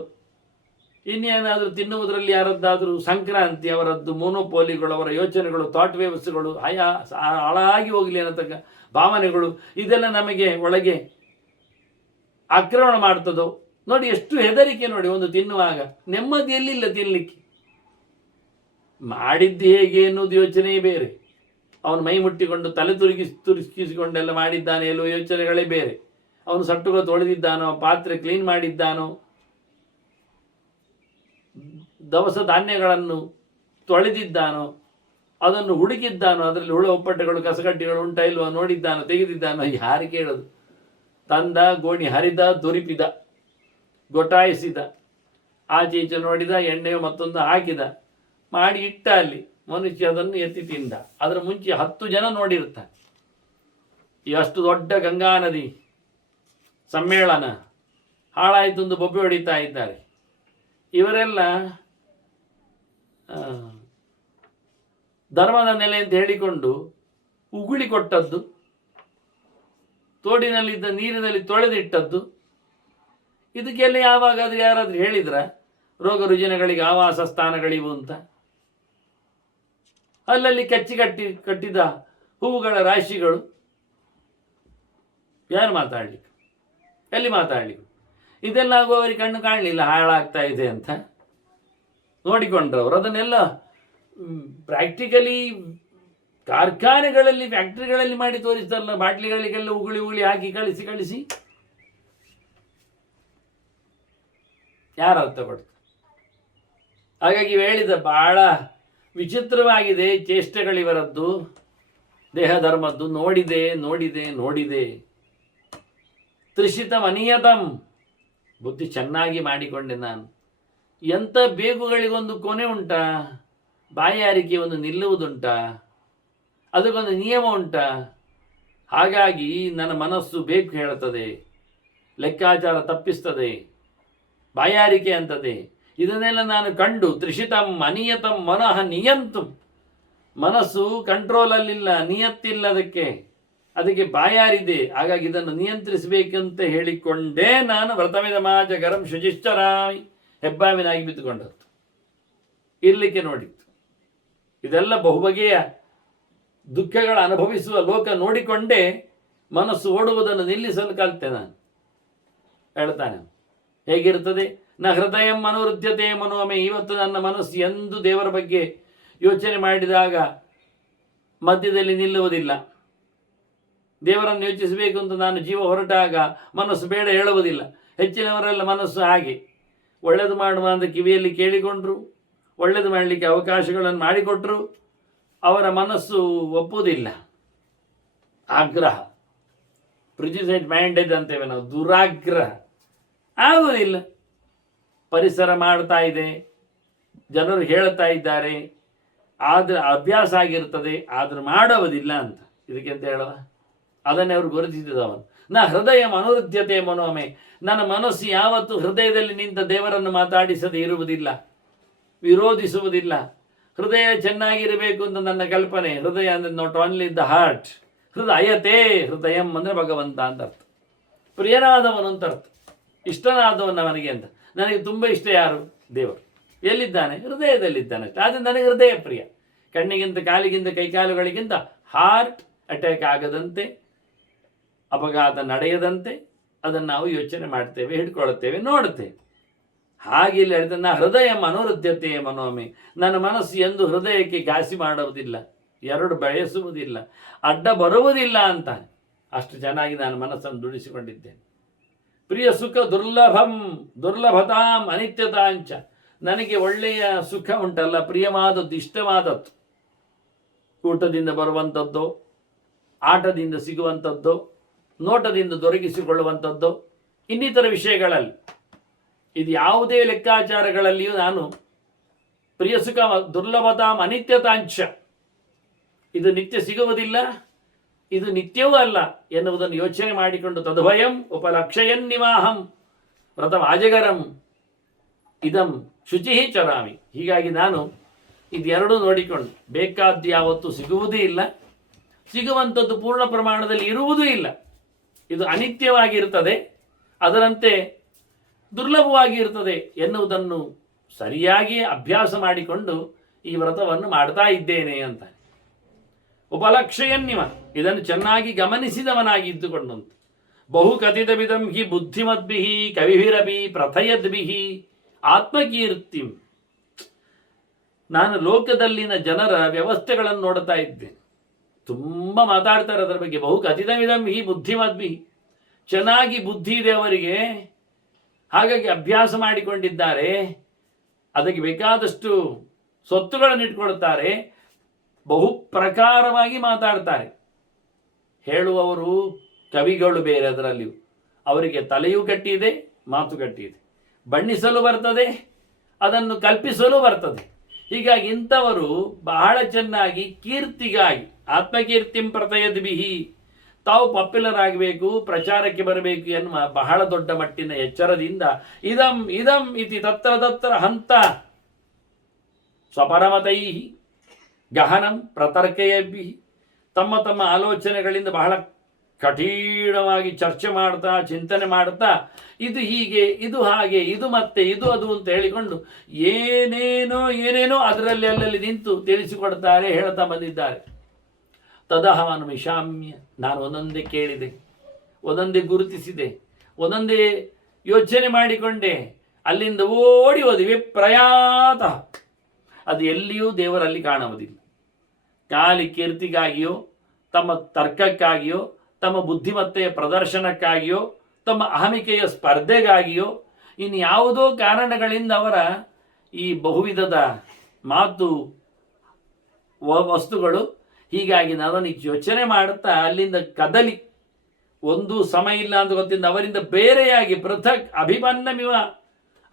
ಇನ್ನೇನಾದರೂ ತಿನ್ನುವುದರಲ್ಲಿ ಯಾರದ್ದಾದರೂ ಸಂಕ್ರಾಂತಿ, ಅವರದ್ದು ಮೋನೋಪೋಲಿಗಳು, ಅವರ ಯೋಚನೆಗಳು, ಥಾಟ್ ವೇವ್ಸ್ಗಳು ಹಾಳಾಗಿ ಹೋಗಲಿ ಅನ್ನತಕ್ಕ ಭಾವನೆಗಳು, ಇದೆಲ್ಲ ನಮಗೆ ಒಳಗೆ ಆಕ್ರಮಣ ಮಾಡ್ತದೋ ನೋಡಿ. ಎಷ್ಟು ಹೆದರಿಕೆ ನೋಡಿ. ಒಂದು ತಿನ್ನುವಾಗ ನೆಮ್ಮದಿ ಎಲ್ಲಿಲ್ಲ ತಿನ್ನಲಿಕ್ಕೆ. ಮಾಡಿದ್ದು ಹೇಗೆ ಎನ್ನುವುದು ಯೋಚನೆಯೇ ಬೇರೆ. ಅವನು ಮೈ ಮುಟ್ಟಿಕೊಂಡು ತಲೆ ತುರುಕಿಸಿಕೊಂಡೆಲ್ಲ ಮಾಡಿದ್ದಾನೆ ಎಲ್ಲೋ ಯೋಚನೆಗಳೇ ಬೇರೆ. ಅವನು ಸಟ್ಟುಗ ತೊಳೆದಿದ್ದಾನೋ, ಪಾತ್ರೆ ಕ್ಲೀನ್ ಮಾಡಿದ್ದಾನೋ, ದವಸ ಧಾನ್ಯಗಳನ್ನು ತೊಳೆದಿದ್ದಾನೋ, ಅದನ್ನು ಹುಡುಕಿದ್ದಾನೋ, ಅದರಲ್ಲಿ ಹುಳ ಒಪ್ಪಟ್ಟೆಗಳು ಕಸಗಡ್ಡಿಗಳು ಉಂಟಾ ಇಲ್ವೋ ನೋಡಿದ್ದಾನೋ, ತೆಗೆದಿದ್ದಾನೋ, ಯಾರು ಕೇಳೋದು? ತಂದ, ಗೋಣಿ ಹರಿದ, ದುರಿಪಿದ, ಗೊಟಾಯಿಸಿದ, ಆಚೆ ಈಚೆ ನೋಡಿದ, ಎಣ್ಣೆಯು ಮತ್ತೊಂದು ಹಾಕಿದ, ಮಾಡಿ ಇಟ್ಟ. ಅಲ್ಲಿ ಮನುಷ್ಯ ಅದನ್ನು ಎತ್ತಿ ತಿಂದ. ಅದರ ಮುಂಚೆ 10 ಜನ ನೋಡಿರ್ತಾರೆ. ಈ ಅಷ್ಟು ದೊಡ್ಡ ಗಂಗಾ ನದಿ ಸಮ್ಮೇಳನ ಹಾಳಾಯಿತು ಒಂದು ಬೊಬ್ಬೆ ಹೊಡಿತಾ ಇದ್ದಾರೆ. ಇವರೆಲ್ಲ ಧರ್ಮದ ನೆಲೆ ಅಂತ ಹೇಳಿಕೊಂಡು ಉಗುಳಿ ಕೊಟ್ಟದ್ದು, ತೋಡಿನಲ್ಲಿದ್ದ ನೀರಿನಲ್ಲಿ ತೊಳೆದಿಟ್ಟದ್ದು. ಇದಕ್ಕೆಲ್ಲ ಯಾವಾಗಾದ್ರೂ ಯಾರಾದ್ರೂ ಹೇಳಿದ್ರ ರೋಗ ರುಜಿನಗಳಿಗೆ ಆವಾಸ ಸ್ಥಾನಗಳಿವು ಅಂತ? ಅಲ್ಲಲ್ಲಿ ಕಟ್ಟಿದ ಹೂವುಗಳ ರಾಶಿಗಳು, ಯಾರು ಮಾತಾಡ್ಲಿಕ್ಕೆ, ಎಲ್ಲಿ ಮಾತಾಡ್ಲಿಕ್ಕೆ? ಇದೆಲ್ಲ ಆಗುವವರಿಗೆ ಕಣ್ಣು ಕಾಣಲಿಲ್ಲ ಹಾಳಾಗ್ತಾ ಇದೆ ಅಂತ ನೋಡಿಕೊಂಡ್ರವರು. ಅದನ್ನೆಲ್ಲ ಪ್ರಾಕ್ಟಿಕಲಿ ಕಾರ್ಖಾನೆಗಳಲ್ಲಿ ಫ್ಯಾಕ್ಟ್ರಿಗಳಲ್ಲಿ ಮಾಡಿ ತೋರಿಸ್ತಾರಲ್ಲ, ಬಾಟ್ಲಿಗಳಿಗೆಲ್ಲ ಉಗುಳಿ ಹಾಕಿ ಕಳಿಸಿ ಯಾರು ಅರ್ಥ ಪಡ್ತಾರೆ? ಹಾಗಾಗಿ ಹೇಳಿದ ಬಹಳ ವಿಚಿತ್ರವಾಗಿದೆ ಚೇಷ್ಟೆಗಳಿವರದ್ದು, ದೇಹ ಧರ್ಮದ್ದು. ನೋಡಿದೆ ತ್ರಿಷಿತ ಅನಿಯತಂ, ಬುದ್ಧಿ ಚೆನ್ನಾಗಿ ಮಾಡಿಕೊಂಡೆ ನಾನು. ಎಂಥ ಬೇಗುಗಳಿಗೊಂದು ಕೊನೆ ಉಂಟಾ? ಬಾಯಾರಿಕೆ ಒಂದು ನಿಲ್ಲುವುದುಂಟಾ? ಅದಕ್ಕೊಂದು ನಿಯಮ ಉಂಟಾ? ಹಾಗಾಗಿ ನನ್ನ ಮನಸ್ಸು ಬೇಕು ಹೇಳುತ್ತದೆ, ಲೆಕ್ಕಾಚಾರ ತಪ್ಪಿಸ್ತದೆ, ಬಾಯಾರಿಕೆ ಅಂತದೆ. ಇದನ್ನೆಲ್ಲ ನಾನು ಕಂಡು ತ್ರಿಷಿತಂ ಅನಿಯತಂ ಮನಃ ನಿಯಂತು, ಮನಸ್ಸು ಕಂಟ್ರೋಲಲ್ಲಿಲ್ಲ, ನಿಯತ್ತಿಲ್ಲ, ಅದಕ್ಕೆ ಬಾಯಾರಿದೆ. ಹಾಗಾಗಿ ಇದನ್ನು ನಿಯಂತ್ರಿಸಬೇಕಂತ ಹೇಳಿಕೊಂಡೇ ನಾನು ವ್ರತಮಿದಮಾಚಕರಂ ಶುಚಿಶ್ಚರಾಮಿ, ಹೆಬ್ಬಾವಿನಾಗಿ ಬಿದ್ದುಕೊಂಡದ್ದು ಇರಲಿಕ್ಕೆ ನೋಡಿತ್ತು. ಇದೆಲ್ಲ ಬಹುಬಗೆಯ ದುಃಖಗಳ ಅನುಭವಿಸುವ ಲೋಕ ನೋಡಿಕೊಂಡೇ ಮನಸ್ಸು ಓಡುವುದನ್ನು ನಿಲ್ಲಿಸಲು ಕಲಿತೆ ನಾನು. ಹೇಳ್ತಾನೆ ಹೇಗಿರ್ತದೆ? ನ ಹೃದಯ ಮನೋವೃದ್ಧತೆ ಮನೋಮೆ. ಇವತ್ತು ನನ್ನ ಮನಸ್ಸು ಎಂದು ದೇವರ ಬಗ್ಗೆ ಯೋಚನೆ ಮಾಡಿದಾಗ ಮಧ್ಯದಲ್ಲಿ ನಿಲ್ಲುವುದಿಲ್ಲ. ದೇವರನ್ನು ಯೋಚಿಸಬೇಕು ಅಂತ ನಾನು ಜೀವ ಹೊರಟಾಗ ಮನಸ್ಸು ಬೇಡ ಹೇಳುವುದಿಲ್ಲ. ಹೆಚ್ಚಿನವರೆಲ್ಲ ಮನಸ್ಸು ಹಾಗೆ, ಒಳ್ಳೆಯದು ಮಾಡುವ ಅಂತ ಕಿವಿಯಲ್ಲಿ ಕೇಳಿಕೊಂಡ್ರು, ಒಳ್ಳೆಯದು ಮಾಡಲಿಕ್ಕೆ ಅವಕಾಶಗಳನ್ನು ಮಾಡಿಕೊಟ್ರು, ಅವರ ಮನಸ್ಸು ಒಪ್ಪುವುದಿಲ್ಲ. ಆಗ್ರಹ, ಪ್ರಿಜುಡಿಸೆಡ್ ಮೈಂಡೆಡ್ ಅಂತೇವೆ ನಾವು, ದುರಾಗ್ರಹ ಆಗುವುದಿಲ್ಲ. ಪರಿಸರ ಮಾಡ್ತಾ ಇದೆ, ಜನರು ಹೇಳ್ತಾ ಇದ್ದಾರೆ, ಆದರೆ ಅಭ್ಯಾಸ ಆಗಿರ್ತದೆ, ಆದರೂ ಮಾಡುವುದಿಲ್ಲ ಅಂತ. ಇದಕ್ಕೆ ಅಂತ ಹೇಳುವ, ಅದನ್ನೇ ಅವರು ಗುರುತಿಸಿದವನು. ನ ಹೃದಯ ಮನೋವೃದ್ಧತೆ ಮನೋಮೆ. ನನ್ನ ಮನಸ್ಸು ಯಾವತ್ತು ಹೃದಯದಲ್ಲಿ ನಿಂತ ದೇವರನ್ನು ಮಾತಾಡಿಸದೆ ಇರುವುದಿಲ್ಲ, ವಿರೋಧಿಸುವುದಿಲ್ಲ. ಹೃದಯ ಚೆನ್ನಾಗಿರಬೇಕು ಅಂತ ನನ್ನ ಕಲ್ಪನೆ. ಹೃದಯ ಅಂದರೆ ನಾಟ್ ಓನ್ಲಿ ದ ಹಾರ್ಟ್, ಹೃದಯತೆ, ಹೃದಯಂ ಅಂದರೆ ಭಗವಂತ ಅಂತ ಅರ್ಥ, ಪ್ರಿಯನಾದವನು ಅಂತ ಅರ್ಥ, ಇಷ್ಟನಾದವನು ಅವನಿಗೆ ಅಂತ. ನನಗೆ ತುಂಬ ಇಷ್ಟ ಯಾರು? ದೇವರು. ಎಲ್ಲಿದ್ದಾನೆ? ಹೃದಯದಲ್ಲಿದ್ದಾನೆ ಅಷ್ಟೇ. ಆದರೆ ನನಗೆ ಹೃದಯ ಪ್ರಿಯ. ಕಣ್ಣಿಗಿಂತ, ಕಾಲಿಗಿಂತ, ಕೈಕಾಲುಗಳಿಗಿಂತ ಹಾರ್ಟ್ ಅಟ್ಯಾಕ್ ಆಗದಂತೆ, ಅಪಘಾತ ನಡೆಯದಂತೆ ಅದನ್ನು ನಾವು ಯೋಚನೆ ಮಾಡ್ತೇವೆ, ಹಿಡ್ಕೊಳ್ತೇವೆ, ನೋಡ್ತೇವೆ. ಹಾಗೆ ಇಲ್ಲಿ ಹೇಳ್ತಾನೆ, ನಾ ಹೃದಯ ಮನೋವೃದ್ಧತೆ ಮನೋಮೆ. ನನ್ನ ಮನಸ್ಸು ಎಂದು ಹೃದಯಕ್ಕೆ ಘಾಸಿ ಮಾಡುವುದಿಲ್ಲ, ಎರಡು ಬಯಸುವುದಿಲ್ಲ, ಅಡ್ಡ ಬರುವುದಿಲ್ಲ ಅಂತ. ಅಷ್ಟು ಚೆನ್ನಾಗಿ ನಾನು ಮನಸ್ಸನ್ನು ದುಡಿಸಿಕೊಂಡಿದ್ದೇನೆ. ಪ್ರಿಯ ಸುಖ ದುರ್ಲಭತಾಂ ಅನಿತ್ಯತಾಂಚ. ನನಗೆ ಒಳ್ಳೆಯ ಸುಖ ಉಂಟಲ್ಲ, ಪ್ರಿಯವಾದದ್ದು, ಇಷ್ಟವಾದದ್ದು, ಊಟದಿಂದ ಬರುವಂಥದ್ದು, ಆಟದಿಂದ ಸಿಗುವಂಥದ್ದು, ನೋಟದಿಂದ ದೊರಕಿಸಿಕೊಳ್ಳುವಂಥದ್ದು, ಇನ್ನಿತರ ವಿಷಯಗಳಲ್ಲಿ, ಇದು ಯಾವುದೇ ಲೆಕ್ಕಾಚಾರಗಳಲ್ಲಿಯೂ ನಾನು ಪ್ರಿಯ ಸುಖ ದುರ್ಲಭತಾಂ ಅನಿತ್ಯತಾಂಶ, ಇದು ನಿತ್ಯ ಸಿಗುವುದಿಲ್ಲ, ಇದು ನಿತ್ಯವೂ ಅಲ್ಲ ಎನ್ನುವುದನ್ನು ಯೋಚನೆ ಮಾಡಿಕೊಂಡು ತದ್ಭಯಂ ಉಪಲಕ್ಷಯನ್ನಿವಾಹಂ ವ್ರತಂ ಆಜಗರಂ ಇದಂ ಶುಚಿ ಚರಾಮಿ. ಹೀಗಾಗಿ ನಾನು ಇದೆರಡೂ ನೋಡಿಕೊಂಡು, ಬೇಕಾದ್ದು ಯಾವತ್ತೂ ಸಿಗುವುದೂ ಇಲ್ಲ, ಸಿಗುವಂಥದ್ದು ಪೂರ್ಣ ಪ್ರಮಾಣದಲ್ಲಿ ಇರುವುದೂ ಇಲ್ಲ. ಇದು ಅನಿತ್ಯವಾಗಿರ್ತದೆ, ಅದರಂತೆ ದುರ್ಲಭವಾಗಿ ಇರ್ತದೆ ಎನ್ನುವುದನ್ನು ಸರಿಯಾಗಿ ಅಭ್ಯಾಸ ಮಾಡಿಕೊಂಡು ಈ ವ್ರತವನ್ನು ಮಾಡ್ತಾ ಇದ್ದೇನೆ ಅಂತ. ಉಪಲಕ್ಷಯನ್ನಿವ, ಇದನ್ನು ಚೆನ್ನಾಗಿ ಗಮನಿಸಿದವನಾಗಿ ಇದ್ದುಕೊಂಡಂತ. ಬಹು ಕಥಿತವಿದಂ ಹಿ ಬುದ್ಧಿಮದ್ಭಿ ಕವಿಭಿರಪಿ ಪ್ರಥಯದ್ಭಿ ಆತ್ಮಕೀರ್ತಿಂ. ನಾನು ಲೋಕದಲ್ಲಿನ ಜನರ ವ್ಯವಸ್ಥೆಗಳನ್ನು ನೋಡ್ತಾ ಇದ್ದೇನೆ, ತುಂಬ ಮಾತಾಡ್ತಾರೆ ಅದರ ಬಗ್ಗೆ. ಬಹು ಕಥಿತವಿದಂ ಹಿ ಬುದ್ಧಿಮದ್ಭಿ, ಚೆನ್ನಾಗಿ ಬುದ್ಧಿ ಇದೆ ಅವರಿಗೆ, ಹಾಗಾಗಿ ಅಭ್ಯಾಸ ಮಾಡಿಕೊಂಡಿದ್ದಾರೆ, ಅದಕ್ಕೆ ಬೇಕಾದಷ್ಟು ಸ್ವತ್ತುಗಳನ್ನು ಇಟ್ಕೊಳ್ತಾರೆ, ಬಹು ಪ್ರಕಾರವಾಗಿ ಮಾತಾಡ್ತಾರೆ. ಹೇಳುವವರು ಕವಿಗಳು ಬೇರೆ, ಅದರಲ್ಲಿಯೂ ಅವರಿಗೆ ತಲೆಯೂ ಗಟ್ಟಿದೆ, ಮಾತು ಗಟ್ಟಿದೆ, ಬಣ್ಣಿಸಲು ಬರ್ತದೆ, ಅದನ್ನು ಕಲ್ಪಿಸಲು ಬರ್ತದೆ. ಹೀಗಾಗಿ ಇಂಥವರು ಬಹಳ ಚೆನ್ನಾಗಿ ಕೀರ್ತಿಗಾಗಿ ಆತ್ಮಕೀರ್ತಿಂ ಪ್ರತಯದ್ಭಿಹಿ, ತಾವು ಪಾಪ್ಯುಲರ್ ಆಗಬೇಕು, ಪ್ರಚಾರಕ್ಕೆ ಬರಬೇಕು ಎನ್ನುವ ಬಹಳ ದೊಡ್ಡ ಮಟ್ಟಿನ ಎಚ್ಚರದಿಂದ ಇದಂ ಇದಂ ಇತಿ ತತ್ರ ತತ್ರ ಹಂತ ಸ್ವಪರಮತೈ ಗಹನಂ ಪ್ರತರ್ಕಯಭಿ, ತಮ್ಮ ತಮ್ಮ ಆಲೋಚನೆಗಳಿಂದ ಬಹಳ ಕಠಿಣವಾಗಿ ಚರ್ಚೆ ಮಾಡ್ತಾ ಚಿಂತನೆ ಮಾಡ್ತಾ ಇದು ಹೀಗೆ, ಇದು ಹಾಗೆ, ಇದು ಮತ್ತೆ ಇದು ಅದು ಅಂತ ಹೇಳಿಕೊಂಡು ಏನೇನೋ ಅದರಲ್ಲಿ ಅಲ್ಲಲ್ಲಿ ನಿಂತು ತಿಳಿಸಿಕೊಡ್ತಾರೆ, ಹೇಳ್ತಾ ಬಂದಿದ್ದಾರೆ. ತದಹವನು ವಿಷಾಮ್ಯ, ನಾನು ಒಂದೊಂದೇ ಕೇಳಿದೆ, ಒಂದೊಂದೇ ಗುರುತಿಸಿದೆ, ಒಂದೊಂದೇ ಯೋಚನೆ ಮಾಡಿಕೊಂಡೆ, ಅಲ್ಲಿಂದ ಓಡಿ ಹೋದೆ. ವಿಪ್ರಯಾತ, ಅದು ಎಲ್ಲಿಯೂ ದೇವರಲ್ಲಿ ಕಾಣುವುದಿಲ್ಲ. ಖಾಲಿ ಕೀರ್ತಿಗಾಗಿಯೋ, ತಮ್ಮ ತರ್ಕಕ್ಕಾಗಿಯೋ, ತಮ್ಮ ಬುದ್ಧಿಮತ್ತೆಯ ಪ್ರದರ್ಶನಕ್ಕಾಗಿಯೋ, ತಮ್ಮ ಅಹಮಿಕೆಯ ಸ್ಪರ್ಧೆಗಾಗಿಯೋ, ಇನ್ಯಾವುದೋ ಕಾರಣಗಳಿಂದ ಅವರ ಈ ಬಹುವಿಧದ ಮಾತು ವಸ್ತುಗಳು, ಹೀಗಾಗಿ ನಾನು ಯೋಚನೆ ಮಾಡುತ್ತಾ ಅಲ್ಲಿಂದ ಕದಲಿ ಒಂದು ಸಮಯ ಇಲ್ಲ ಅಂತ ಗೊತ್ತಿದ್ದ ಅವರಿಂದ ಬೇರೆಯಾಗಿ ಪೃಥಕ್ ಅಭಿಮನ್ನಮಿವ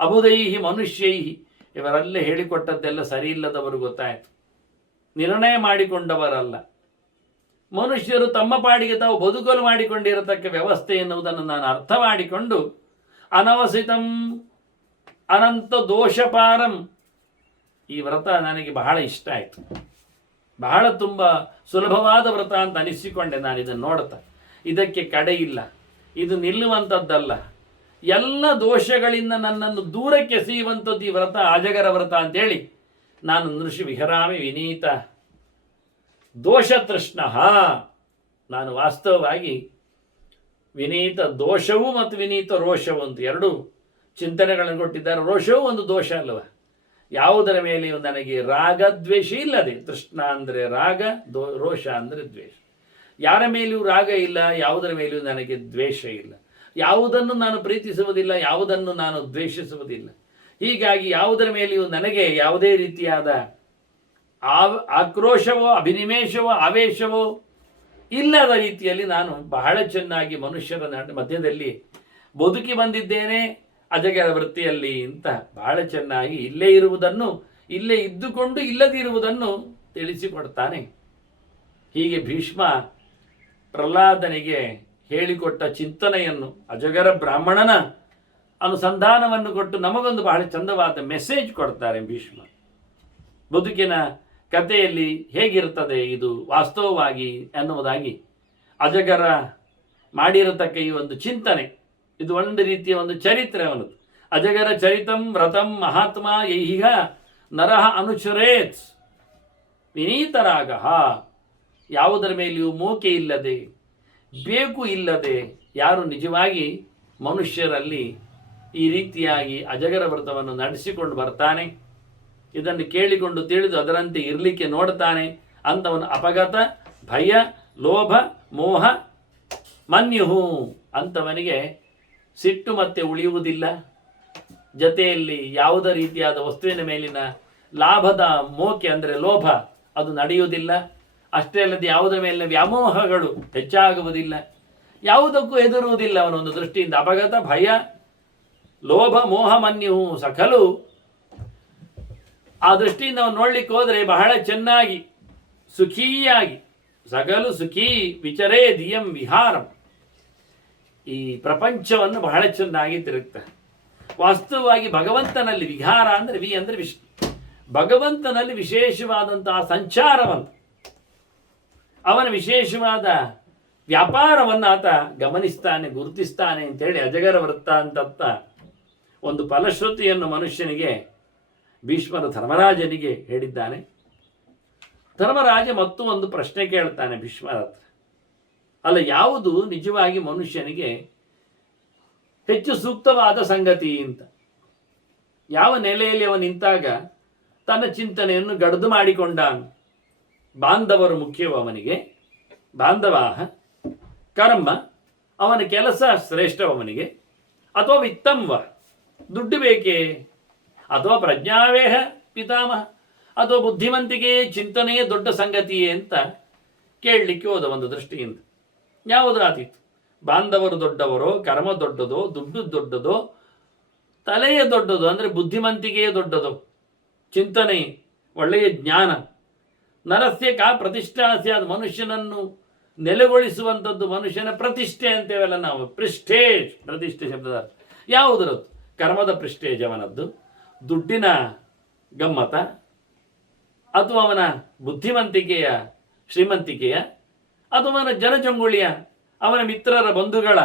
ಅಬುದೈಹಿ ಮನುಷ್ಯೈಹಿ, ಇವರಲ್ಲೇ ಹೇಳಿಕೊಟ್ಟದ್ದೆಲ್ಲ ಸರಿ ಇಲ್ಲದವರು ಗೊತ್ತಾಯಿತು. ನಿರ್ಣಯ ಮಾಡಿಕೊಂಡವರಲ್ಲ, ಮನುಷ್ಯರು ತಮ್ಮ ಪಾಡಿಗೆ ತಾವು ಬದುಕಲು ಮಾಡಿಕೊಂಡಿರತಕ್ಕ ವ್ಯವಸ್ಥೆ ಎನ್ನುವುದನ್ನು ನಾನು ಅರ್ಥ ಮಾಡಿಕೊಂಡು ಅನವಸಿತಂ ಅನಂತ ದೋಷಪಾರಂ, ಈ ವ್ರತ ನನಗೆ ಬಹಳ ಇಷ್ಟ ಆಯಿತು, ಬಹಳ ತುಂಬ ಸುಲಭವಾದ ವ್ರತ ಅಂತ ಅನಿಸಿಕೊಂಡೆ. ನಾನು ಇದನ್ನು ನೋಡ್ತಾ, ಇದಕ್ಕೆ ಕಡೆ ಇಲ್ಲ, ಇದು ನಿಲ್ಲುವಂಥದ್ದಲ್ಲ, ಎಲ್ಲ ದೋಷಗಳಿಂದ ನನ್ನನ್ನು ದೂರಕ್ಕೆ ಎಸೆಯುವಂಥದ್ದು ಈ ವ್ರತ, ಅಜಗರ ವ್ರತ ಅಂತೇಳಿ ನಾನು ನೃಷಿ ವಿಹರಾಮಿ ವಿನೀತ ದೋಷತೃಷ್ಣ. ನಾನು ವಾಸ್ತವವಾಗಿ ವಿನೀತ ದೋಷವೂ ಮತ್ತು ವಿನೀತ ರೋಷವು ಅಂತ ಎರಡು ಚಿಂತನೆಗಳನ್ನು ಕೊಟ್ಟಿದ್ದಾರೆ. ರೋಷವೂ ಒಂದು ದೋಷ ಅಲ್ಲವ, ಯಾವುದರ ಮೇಲೆಯೂ ನನಗೆ ರಾಗದ್ವೇಷ ಇಲ್ಲದೆ, ತೃಷ್ಣ ಅಂದರೆ ರಾಗ, ರೋಷ ಅಂದರೆ ದ್ವೇಷ. ಯಾರ ಮೇಲೆಯೂ ರಾಗ ಇಲ್ಲ, ಯಾವುದರ ಮೇಲೆಯೂ ನನಗೆ ದ್ವೇಷ ಇಲ್ಲ, ಯಾವುದನ್ನು ನಾನು ಪ್ರೀತಿಸುವುದಿಲ್ಲ, ಯಾವುದನ್ನು ನಾನು ದ್ವೇಷಿಸುವುದಿಲ್ಲ. ಹೀಗಾಗಿ ಯಾವುದರ ಮೇಲೆಯೂ ನನಗೆ ಯಾವುದೇ ರೀತಿಯಾದ ಆಕ್ರೋಶವೋ ಅಭಿನಿವೇಶವೋ ಆವೇಶವೋ ಇಲ್ಲದ ರೀತಿಯಲ್ಲಿ ನಾನು ಬಹಳ ಚೆನ್ನಾಗಿ ಮನುಷ್ಯರ ಮಧ್ಯದಲ್ಲಿ ಬದುಕಿ ಬಂದಿದ್ದೇನೆ ಅಜಗರ ವೃತ್ತಿಯಲ್ಲಿ ಅಂತ ಬಹಳ ಚೆನ್ನಾಗಿ ಇಲ್ಲೇ ಇರುವುದನ್ನು, ಇಲ್ಲೇ ಇದ್ದುಕೊಂಡು ಇಲ್ಲದಿರುವುದನ್ನು ತಿಳಿಸಿಕೊಡ್ತಾನೆ. ಹೀಗೆ ಭೀಷ್ಮ ಪ್ರಹ್ಲಾದನಿಗೆ ಹೇಳಿಕೊಟ್ಟ ಚಿಂತನೆಯನ್ನು, ಅಜಗರ ಬ್ರಾಹ್ಮಣನ ಅನುಸಂಧಾನವನ್ನು ಕೊಟ್ಟು ನಮಗೊಂದು ಬಹಳ ಚಂದವಾದ ಮೆಸೇಜ್ ಕೊಡ್ತಾರೆ ಭೀಷ್ಮ. ಬದುಕಿನ ಕಥೆಯಲ್ಲಿ ಹೇಗಿರ್ತದೆ ಇದು ವಾಸ್ತವವಾಗಿ ಎನ್ನುವುದಾಗಿ ಅಜಗರ ಮಾಡಿರತಕ್ಕ ಈ ಒಂದು ಚಿಂತನೆ, ಇದು ಒಂದು ರೀತಿಯ ಒಂದು ಚರಿತ್ರೆ ಅವನದು. ಅಜಗರ ಚರಿತಂ ವ್ರತಂ ಮಹಾತ್ಮ ಯೈಹ ನರಹ ಅನುಚರೇತ್ ವಿನೀತರಾಗ, ಯಾವುದರ ಮೇಲೆಯೂ ಮೋಕೆ ಇಲ್ಲದೆ, ಬೇಕು ಇಲ್ಲದೆ ಯಾರು ನಿಜವಾಗಿ ಮನುಷ್ಯರಲ್ಲಿ ಈ ರೀತಿಯಾಗಿ ಅಜಗರ ವ್ರತವನ್ನು ನಡೆಸಿಕೊಂಡು ಬರ್ತಾನೆ, ಇದನ್ನು ಕೇಳಿಕೊಂಡು ತಿಳಿದು ಅದರಂತೆ ಇರಲಿಕ್ಕೆ ನೋಡ್ತಾನೆ, ಅಂಥವನು ಅಪಗತ ಭಯ ಲೋಭ ಮೋಹ ಮನ್ಯುಹು, ಅಂಥವನಿಗೆ ಸಿಟ್ಟು ಮತ್ತೆ ಉಳಿಯುವುದಿಲ್ಲ. ಜೊತೆಯಲ್ಲಿ ಯಾವುದೇ ರೀತಿಯಾದ ವಸ್ತುವಿನ ಮೇಲಿನ ಲಾಭದ ಮೋಕೆ ಅಂದರೆ ಲೋಭ ಅದು ನಡೆಯುವುದಿಲ್ಲ. ಅಷ್ಟೇ ಅಲ್ಲದೆ ಯಾವುದರ ಮೇಲಿನ ವ್ಯಾಮೋಹಗಳು ಹೆಚ್ಚಾಗುವುದಿಲ್ಲ, ಯಾವುದಕ್ಕೂ ಹೆದರುವುದಿಲ್ಲ. ಅವನೊಂದು ದೃಷ್ಟಿಯಿಂದ ಅಪಗತ ಭಯ ಲೋಭ ಮೋಹ ಮನ್ಯುಹು ಸಕಲು, ಆ ದೃಷ್ಟಿಯಿಂದ ಅವನು ನೋಡ್ಲಿಕ್ಕೆ ಹೋದರೆ ಬಹಳ ಚೆನ್ನಾಗಿ ಸುಖಿಯಾಗಿ ಸಕಲು ಸುಖೀ ವಿಚರೇ ದಿಯಂ ವಿಹಾರಂ, ಈ ಪ್ರಪಂಚವನ್ನು ಬಹಳ ಚೆನ್ನಾಗಿ ತಿರುಗ್ತಾರೆ. ವಾಸ್ತವವಾಗಿ ಭಗವಂತನಲ್ಲಿ ವಿಹಾರ ಅಂದರೆ ವಿ ಅಂದರೆ ವಿಷ್ಣು, ಭಗವಂತನಲ್ಲಿ ವಿಶೇಷವಾದಂತಹ ಸಂಚಾರವನ್ನು, ಅವನ ವಿಶೇಷವಾದ ವ್ಯಾಪಾರವನ್ನು ಆತ ಗಮನಿಸ್ತಾನೆ, ಗುರುತಿಸ್ತಾನೆ ಅಂತೇಳಿ ಅಜಗರ ವೃತ್ತ ಅಂತ ಒಂದು ಫಲಶ್ರುತಿಯನ್ನು ಮನುಷ್ಯನಿಗೆ ಭೀಷ್ಮರ ಧರ್ಮರಾಜನಿಗೆ ಹೇಳಿದ್ದಾನೆ. ಧರ್ಮರಾಜ ಮತ್ತು ಒಂದು ಪ್ರಶ್ನೆ ಕೇಳ್ತಾನೆ ಭೀಷ್ಮರ ಹತ್ರ, ಅಲ್ಲ ಯಾವುದು ನಿಜವಾಗಿ ಮನುಷ್ಯನಿಗೆ ಹೆಚ್ಚು ಸೂಕ್ತವಾದ ಸಂಗತಿ ಅಂತ, ಯಾವ ನೆಲೆಯಲ್ಲಿ ಅವನು ನಿಂತಾಗ ತನ್ನ ಚಿಂತನೆಯನ್ನು ಗಡ್ದು ಮಾಡಿಕೊಂಡಾನು. ಬಾಂಧವರು ಮುಖ್ಯವೋ ಅವನಿಗೆ, ಬಾಂಧವಾಹ ಕರ್ಮ, ಅವನ ಕೆಲಸ ಶ್ರೇಷ್ಠವನಿಗೆ, ಅಥವಾ ವಿತ್ತಂವ ದುಡ್ಡು ಬೇಕೇ, ಅಥವಾ ಪ್ರಜ್ಞಾವೇಹ ಪಿತಾಮಹ, ಅಥವಾ ಬುದ್ಧಿವಂತಿಕೆ ಚಿಂತನೆಯೇ ದೊಡ್ಡ ಸಂಗತಿಯೇ ಅಂತ ಕೇಳಲಿಕ್ಕೆ ಹೋದ ಒಂದು ದೃಷ್ಟಿಯಿಂದ. ಯಾವುದು ಆತೀತು, ಬಾಂಧವರು ದೊಡ್ಡವರೋ, ಕರ್ಮ ದೊಡ್ಡದೋ, ದುಡ್ಡು ದೊಡ್ಡದೋ, ತಲೆಯ ದೊಡ್ಡದು ಅಂದರೆ ಬುದ್ಧಿವಂತಿಕೆಯೇ ದೊಡ್ಡದು, ಚಿಂತನೆ ಒಳ್ಳೆಯ ಜ್ಞಾನ. ನರಸ್ಯ ಕಾ ಪ್ರತಿಷ್ಠಾ ಸ್ಯಾದ್, ಮನುಷ್ಯನನ್ನು ನೆಲೆಗೊಳಿಸುವಂಥದ್ದು ಮನುಷ್ಯನ ಪ್ರತಿಷ್ಠೆ ಅಂತೇವಲ್ಲ ನಾವು. ಪ್ರಿಸ್ಟೇಜ್, ಪ್ರತಿಷ್ಠೆ ಶಬ್ದದ ಯಾವುದರದ್ದು? ಕರ್ಮದ ಪ್ರಿಸ್ಟೇಜ್ ಅವನದ್ದು, ದುಡ್ಡಿನ ಗಮ್ಮತ, ಅಥವಾ ಅವನ ಬುದ್ಧಿವಂತಿಕೆಯ ಶ್ರೀಮಂತಿಕೆಯ, ಅಥವಾ ಅವನ ಜನಜಂಗುಳಿಯ, ಅವನ ಮಿತ್ರರ ಬಂಧುಗಳ,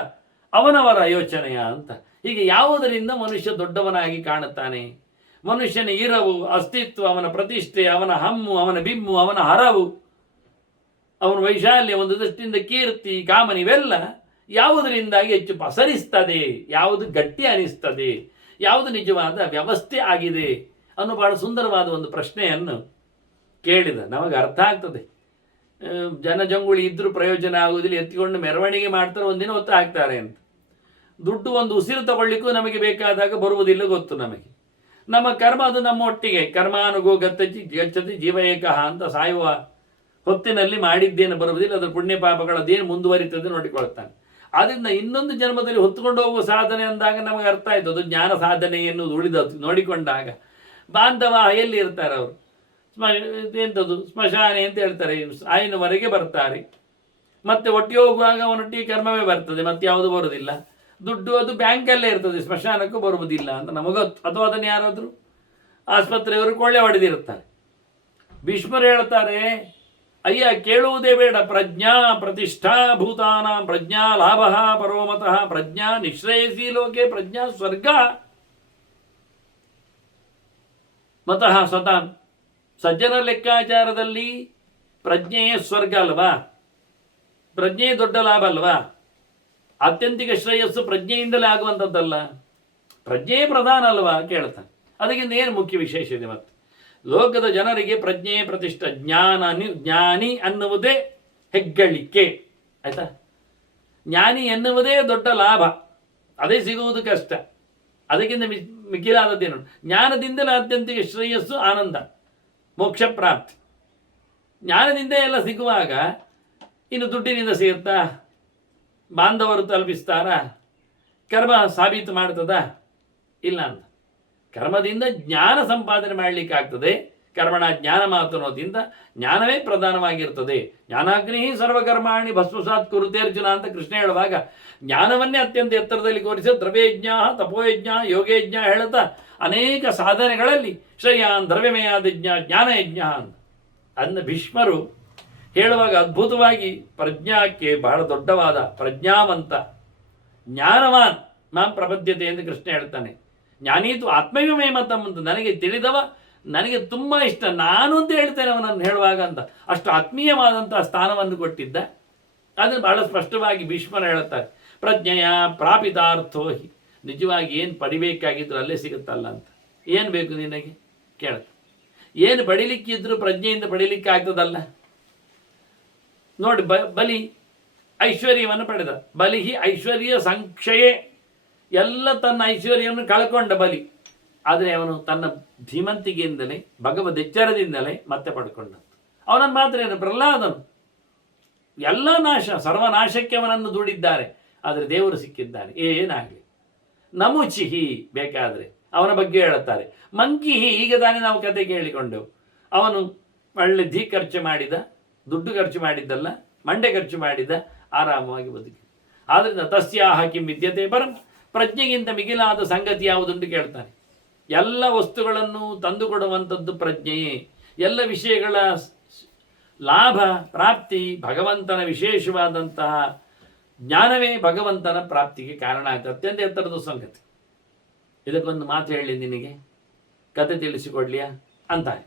ಅವನವರ ಯೋಚನೆಯ ಅಂತ. ಹೀಗೆ ಯಾವುದರಿಂದ ಮನುಷ್ಯ ದೊಡ್ಡವನಾಗಿ ಕಾಣುತ್ತಾನೆ? ಮನುಷ್ಯನ ಇರವು, ಅಸ್ತಿತ್ವ, ಅವನ ಪ್ರತಿಷ್ಠೆ, ಅವನ ಹಮ್ಮು, ಅವನ ಬಿಮ್ಮು, ಅವನ ಹರವು, ಅವನ ವೈಶಾಲ್ಯ, ಒಂದು ದೃಷ್ಟಿಯಿಂದ ಕೀರ್ತಿ, ಕಾಮನ್, ಇವೆಲ್ಲ ಯಾವುದರಿಂದಾಗಿ ಹೆಚ್ಚು ಪಸರಿಸ್ತದೆ? ಯಾವುದು ಗಟ್ಟಿ ಅನಿಸ್ತದೆ? ಯಾವುದು ನಿಜವಾದ ವ್ಯವಸ್ಥೆ ಆಗಿದೆ ಅನ್ನೋ ಬಹಳ ಸುಂದರವಾದ ಒಂದು ಪ್ರಶ್ನೆಯನ್ನು ಕೇಳಿದ. ನಮಗೆ ಅರ್ಥ ಆಗ್ತದೆ. ಜನಜಂಗುಳಿ ಇದ್ರೂ ಪ್ರಯೋಜನ ಆಗುವುದಿಲ್ಲ, ಎತ್ತಿಕೊಂಡು ಮೆರವಣಿಗೆ ಮಾಡ್ತಾರೆ, ಒಂದಿನ ಹೊತ್ತು ಹಾಕ್ತಾರೆ ಅಂತ. ದುಡ್ಡು ಒಂದು ಉಸಿರು ತಗೊಳ್ಳಿಕ್ಕೂ ನಮಗೆ ಬೇಕಾದಾಗ ಬರುವುದಿಲ್ಲ, ಗೊತ್ತು ನಮಗೆ. ನಮ್ಮ ಕರ್ಮ ಅದು ನಮ್ಮೊಟ್ಟಿಗೆ. ಕರ್ಮಾನುಗೋ ಗಚ್ಚತಿ ಜೀವ ಏಕಃ ಅಂತ ಸಾಯುವ ಹೊತ್ತಿನಲ್ಲಿ ಮಾಡಿದ್ದೇನು ಬರುವುದಿಲ್ಲ, ಅದರ ಪುಣ್ಯ ಪಾಪಗಳದ್ದೇನು ಮುಂದುವರಿತದೆ ನೋಡಿಕೊಳ್ತಾನೆ. ಆದ್ದರಿಂದ ಇನ್ನೊಂದು ಜನ್ಮದಲ್ಲಿ ಹೊತ್ತುಕೊಂಡು ಹೋಗುವ ಸಾಧನೆ ಅಂದಾಗ ನಮಗೆ ಅರ್ಥ ಆಯಿತು, ಅದು ಜ್ಞಾನ ಸಾಧನೆ ಎನ್ನುವುದು ಉಳಿದದ್ದು ನೋಡಿಕೊಂಡಾಗ. ಬಾಂಧವ ಎಲ್ಲಿ ಇರ್ತಾರೆ ಅವರು? ಎಂಥದ್ದು ಸ್ಮಶಾನೆ ಅಂತ ಹೇಳ್ತಾರೆ, ಆಯಿನವರೆಗೆ ಬರ್ತಾರೆ. ಮತ್ತೆ ಒಟ್ಟಿಗೆ ಹೋಗುವಾಗ ಅವನೊಟ್ಟಿಗೆ ಕರ್ಮವೇ ಬರ್ತದೆ, ಮತ್ತೆ ಯಾವುದು ಬರುವುದಿಲ್ಲ. ದುಡ್ಡು ಅದು ಬ್ಯಾಂಕಲ್ಲೇ ಇರ್ತದೆ, ಸ್ಮಶಾನಕ್ಕೂ ಬರುವುದಿಲ್ಲ ಅಂತ ನಮಗೊತ್ತು. ಅಥವಾ ಅದನ್ನು ಯಾರಾದರೂ ಆಸ್ಪತ್ರೆಯವರು ಕೊಳ್ಳೆ ಹೊಡೆದಿರುತ್ತಾರೆ. ಭೀಷ್ಮರು ಹೇಳ್ತಾರೆ, ಅಯ್ಯ ಕೇಳುವುದೇ ಬೇಡ, ಪ್ರಜ್ಞಾ ಪ್ರತಿಷ್ಠಾ ಭೂತಾನ ಪ್ರಜ್ಞಾ ಲಾಭ ಪರೋಮತಃ ಪ್ರಜ್ಞಾ ನಿಶ್ರೇಯಸಿ ಲೋಕೆ ಪ್ರಜ್ಞಾ ಸ್ವರ್ಗ ಮತಃ ಸ್ವತಃ. ಸಜ್ಜನ ಲೆಕ್ಕಾಚಾರದಲ್ಲಿ ಪ್ರಜ್ಞೆಯೇ ಸ್ವರ್ಗ ಅಲ್ವಾ? ಪ್ರಜ್ಞೆಯೇ ದೊಡ್ಡ ಲಾಭ ಅಲ್ವಾ? ಆತ್ಯಂತಿಕ ಶ್ರೇಯಸ್ಸು ಪ್ರಜ್ಞೆಯಿಂದಲೇ ಆಗುವಂಥದ್ದಲ್ಲ, ಪ್ರಜ್ಞೆಯೇ ಪ್ರಧಾನ ಅಲ್ವಾ ಕೇಳ್ತಾನೆ. ಅದಕ್ಕಿಂತ ಏನು ಮುಖ್ಯ ವಿಶೇಷ ಇದೆ? ಮತ್ತೆ ಲೋಕದ ಜನರಿಗೆ ಪ್ರಜ್ಞೆಯೇ ಪ್ರತಿಷ್ಠ, ಜ್ಞಾನಿ ಅನ್ನುವುದೇ ಹೆಗ್ಗಳಿಕೆ, ಆಯ್ತಾ? ಜ್ಞಾನಿ ಎನ್ನುವುದೇ ದೊಡ್ಡ ಲಾಭ, ಅದೇ ಸಿಗುವುದು ಕಷ್ಟ. ಅದಕ್ಕಿಂತ ಮಿಗಿಲಾದದ್ದೇನು? ಜ್ಞಾನದಿಂದಲೇ ಆತ್ಯಂತಿಕ ಶ್ರೇಯಸ್ಸು, ಆನಂದ, ಮೋಕ್ಷ ಪ್ರಾಪ್ತಿ. ಜ್ಞಾನದಿಂದ ಎಲ್ಲ ಸಿಗುವಾಗ ಇನ್ನು ದುಡ್ಡಿನಿಂದ ಸಿಗುತ್ತಾ? ಬಾಂಧವರು ತಲುಪಿಸ್ತಾರ? ಕರ್ಮ ಸಾಬೀತು ಮಾಡ್ತದ? ಇಲ್ಲ ಅಂತ. ಕರ್ಮದಿಂದ ಜ್ಞಾನ ಸಂಪಾದನೆ ಮಾಡಲಿಕ್ಕೆ ಆಗ್ತದೆ. ಕರ್ಮಣ ಜ್ಞಾನ ಮಾತನೋದಿಂದ ಜ್ಞಾನವೇ ಪ್ರಧಾನವಾಗಿರ್ತದೆ. ಜ್ಞಾನಾಗ್ನಿ ಸರ್ವಕರ್ಮಾಣಿ ಭಸ್ಮಸಾತ್ ಕುರುತೆ ಅರ್ಜುನ ಅಂತ ಕೃಷ್ಣ ಹೇಳುವಾಗ ಜ್ಞಾನವನ್ನೇ ಅತ್ಯಂತ ಎತ್ತರದಲ್ಲಿ ಕೋರಿಸಿ ದ್ರವ್ಯಯಜ್ಞ, ತಪೋಯಜ್ಞ, ಯೋಗಯಜ್ಞ ಹೇಳುತ್ತಾ ಅನೇಕ ಸಾಧನೆಗಳಲ್ಲಿ ಶ್ರೇಯಾನ್ ದ್ರವ್ಯಮಯಾದಿಜ್ಞ ಜ್ಞಾನಯಜ್ಞ ಅಂತ ಅಂದ ಭೀಷ್ಮರು ಹೇಳುವಾಗ ಅದ್ಭುತವಾಗಿ ಪ್ರಜ್ಞಾಕ್ಕೆ ಬಹಳ ದೊಡ್ಡವಾದ ಪ್ರಜ್ಞಾವಂತ ಜ್ಞಾನವಾನ್ ಮಾಂ ಪ್ರಪದ್ಯತೆ ಎಂದು ಕೃಷ್ಣ ಹೇಳ್ತಾನೆ. ಜ್ಞಾನೀತು ಆತ್ಮವಿಮೇ ಮತಮ್ಮಂತ, ನನಗೆ ತಿಳಿದವ, ನನಗೆ ತುಂಬ ಇಷ್ಟ, ನಾನು ಅಂತ ಹೇಳ್ತೇನೆ ಅವನನ್ನು ಹೇಳುವಾಗ ಅಂತ. ಅಷ್ಟು ಆತ್ಮೀಯವಾದಂತಹ ಸ್ಥಾನವನ್ನು ಕೊಟ್ಟಿದ್ದ. ಅದನ್ನು ಬಹಳ ಸ್ಪಷ್ಟವಾಗಿ ಭೀಷ್ಮರು ಹೇಳುತ್ತಾರೆ, ಪ್ರಜ್ಞೆಯ ಪ್ರಾಪಿತಾರ್ಥೋ ಹಿ. ನಿಜವಾಗಿ ಏನು ಪಡಿಬೇಕಾಗಿದ್ರು ಅಲ್ಲೇ ಸಿಗುತ್ತಲ್ಲ ಅಂತ. ಏನು ಬೇಕು ನಿನಗೆ ಕೇಳುತ್ತೆ. ಏನು ಪಡಿಲಿಕ್ಕಿದ್ರು ಪ್ರಜ್ಞೆಯಿಂದ ಪಡಿಲಿಕ್ಕೆ ಆಗ್ತದಲ್ಲ. ನೋಡಿ, ಬಲಿ ಐಶ್ವರ್ಯವನ್ನು ಪಡೆದ. ಬಲಿಹಿ ಐಶ್ವರ್ಯ ಸಂಕ್ಷಯೇ, ಎಲ್ಲ ತನ್ನ ಐಶ್ವರ್ಯವನ್ನು ಕಳ್ಕೊಂಡ ಬಲಿ. ಆದರೆ ಅವನು ತನ್ನ ಧೀಮಂತಿಕೆಯಿಂದಲೇ, ಭಗವದ್ ಎಚ್ಚರದಿಂದಲೇ ಮತ್ತೆ ಪಡ್ಕೊಂಡದ್ದು. ಅವನನ್ನು ಮಾತ್ರ ಏನು, ಪ್ರಹ್ಲಾದನು ಎಲ್ಲ ನಾಶ, ಸರ್ವನಾಶಕ್ಕೆ ಅವನನ್ನು ದೂಡಿದ್ದಾರೆ. ಆದರೆ ದೇವರು ಸಿಕ್ಕಿದ್ದಾನೆ. ಏನಾಗಲಿ. ನಮುಚಿಹಿ ಬೇಕಾದರೆ ಅವನ ಬಗ್ಗೆ ಹೇಳುತ್ತಾರೆ. ಮಂಕಿಹಿ, ಈಗ ತಾನೇ ನಾವು ಕತೆ ಕೇಳಿಕೊಂಡೆವು. ಅವನು ಒಳ್ಳೆ ಖರ್ಚು ಮಾಡಿದ, ದುಡ್ಡು ಖರ್ಚು ಮಾಡಿದ್ದಲ್ಲ, ಮಂಡೆ ಖರ್ಚು ಮಾಡಿದ, ಆರಾಮವಾಗಿ ಬದುಕಿ. ಆದ್ದರಿಂದ ತಸ್ಯಾಹ ಕಿಂ ವಿದ್ಯತೆ ಪರಂ, ಪ್ರಜ್ಞೆಗಿಂತ ಮಿಗಿಲಾದ ಸಂಗತಿ ಯಾವುದುಂಟು ಕೇಳ್ತಾನೆ. ಎಲ್ಲ ವಸ್ತುಗಳನ್ನು ತಂದುಕೊಡುವಂಥದ್ದು ಪ್ರಜ್ಞೆಯೇ. ಎಲ್ಲ ವಿಷಯಗಳ ಲಾಭ ಪ್ರಾಪ್ತಿ ಭಗವಂತನ ವಿಶೇಷವಾದಂತಹ ಜ್ಞಾನವೇ ಭಗವಂತನ ಪ್ರಾಪ್ತಿಗೆ ಕಾರಣ ಆಗ್ತದೆ. ಅತ್ಯಂತ ಎತ್ತರದ ಸಂಗತಿ. ಇದಕ್ಕೊಂದು ಮಾತು ಹೇಳಿ ನಿನಗೆ, ಕತೆ ತಿಳಿಸಿಕೊಡ್ಲಿಯಾ ಅಂತಾರೆ.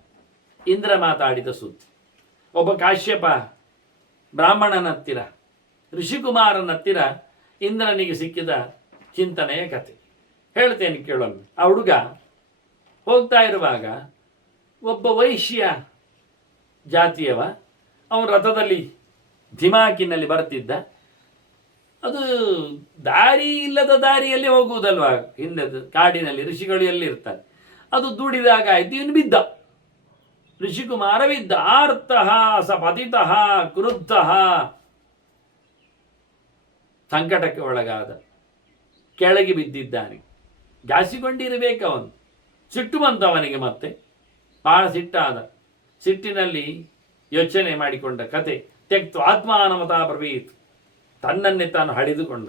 ಇಂದ್ರ ಮಾತಾಡಿದ ಸುದ್ದಿ. ಒಬ್ಬ ಕಾಶ್ಯಪ ಬ್ರಾಹ್ಮಣನ ಹತ್ತಿರ, ಋಷಿಕುಮಾರನ ಹತ್ತಿರ ಇಂದ್ರನಿಗೆ ಸಿಕ್ಕಿದ ಚಿಂತನೆಯ ಕತೆ ಹೇಳ್ತೇನೆ ಕೇಳೊಮ್ಮೆ. ಆ ಹುಡುಗ ಹೋಗ್ತಾ ಇರುವಾಗ ಒಬ್ಬ ವೈಶ್ಯ ಜಾತಿಯವ, ಅವನು ರಥದಲ್ಲಿ ಧಿಮಾಕಿನಲ್ಲಿ ಬರ್ತಿದ್ದ. ಅದು ದಾರಿ ಇಲ್ಲದ ದಾರಿಯಲ್ಲಿ ಹೋಗುವುದಲ್ವ, ಹಿಂದೆ ಕಾಡಿನಲ್ಲಿ ಋಷಿಗಳು ಎಲ್ಲಿ ಇರ್ತಾರೆ. ಅದು ದುಡಿದಾಗ ಆಯ್ತು, ಇವನು ಬಿದ್ದ. ಋಷಿಕುಮಾರ ಬಿದ್ದ. ಆರ್ತಃ ಸ ಪತಿತಃ ಕ್ರುದ್ಧಃ, ಸಂಕಟಕ್ಕೆ ಒಳಗಾದ, ಕೆಳಗೆ ಬಿದ್ದಿದ್ದಾನೆ. ಜಾಸಿಕೊಂಡಿರಬೇಕು ಅವನು. ಸಿಟ್ಟು ಬಂತು ಅವನಿಗೆ, ಮತ್ತೆ ಬಹಳ ಸಿಟ್ಟಾದ. ಸಿಟ್ಟಿನಲ್ಲಿ ಯೋಚನೆ ಮಾಡಿಕೊಂಡ ಕತೆ ತ್ಯಕ್ತು ಆತ್ಮಾನಮತಾ ಬ್ರವೀತ್. ತನ್ನನ್ನೇ ತಾನು ಹಳಿದುಕೊಂಡ.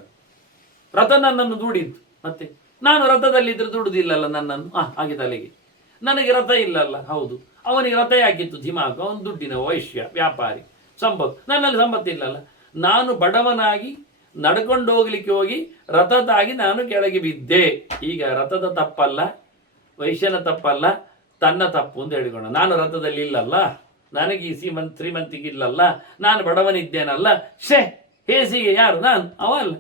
ರಥ ನನ್ನನ್ನು ದೂಡಿದ್ದು. ಮತ್ತೆ ನಾನು ರಥದಲ್ಲಿದ್ದರೆ ದುಡುದಿಲ್ಲಲ್ಲ ನನ್ನನ್ನು. ಹಾಗೆ ತಲೆಗೆ ನನಗೆ ರಥ ಇಲ್ಲಲ್ಲ. ಹೌದು, ಅವನಿಗೆ ರಥ ಯಾಕಿತ್ತು? ಧಿಮಾಕು. ಅವನು ದುಡ್ಡಿನ ವೈಶ್ಯ, ವ್ಯಾಪಾರಿ, ಸಂಪತ್ತು. ನನ್ನಲ್ಲಿ ಸಂಪತ್ತಿಲ್ಲಲ್ಲ. ನಾನು ಬಡವನಾಗಿ ನಡ್ಕೊಂಡು ಹೋಗ್ಲಿಕ್ಕೆ ಹೋಗಿ ರಥದಾಗಿ ನಾನು ಕೆಳಗೆ ಬಿದ್ದೆ. ಈಗ ರಥದ ತಪ್ಪಲ್ಲ, ವೈಶ್ಯನ ತಪ್ಪಲ್ಲ, ತನ್ನ ತಪ್ಪು ಅಂತ ಹೇಳಿಕೊಂಡ. ನಾನು ರಥದಲ್ಲಿ ಇಲ್ಲಲ್ಲ, ನನಗೆ ಈ ಶ್ರೀಮಂತಿಗೆ ಇಲ್ಲಲ್ಲ, ನಾನು ಬಡವನಿದ್ದೇನಲ್ಲ. ಹೇಸಿಗೆ ಯಾರು? ನಾನು ಅವ ಅಲ್ಲ.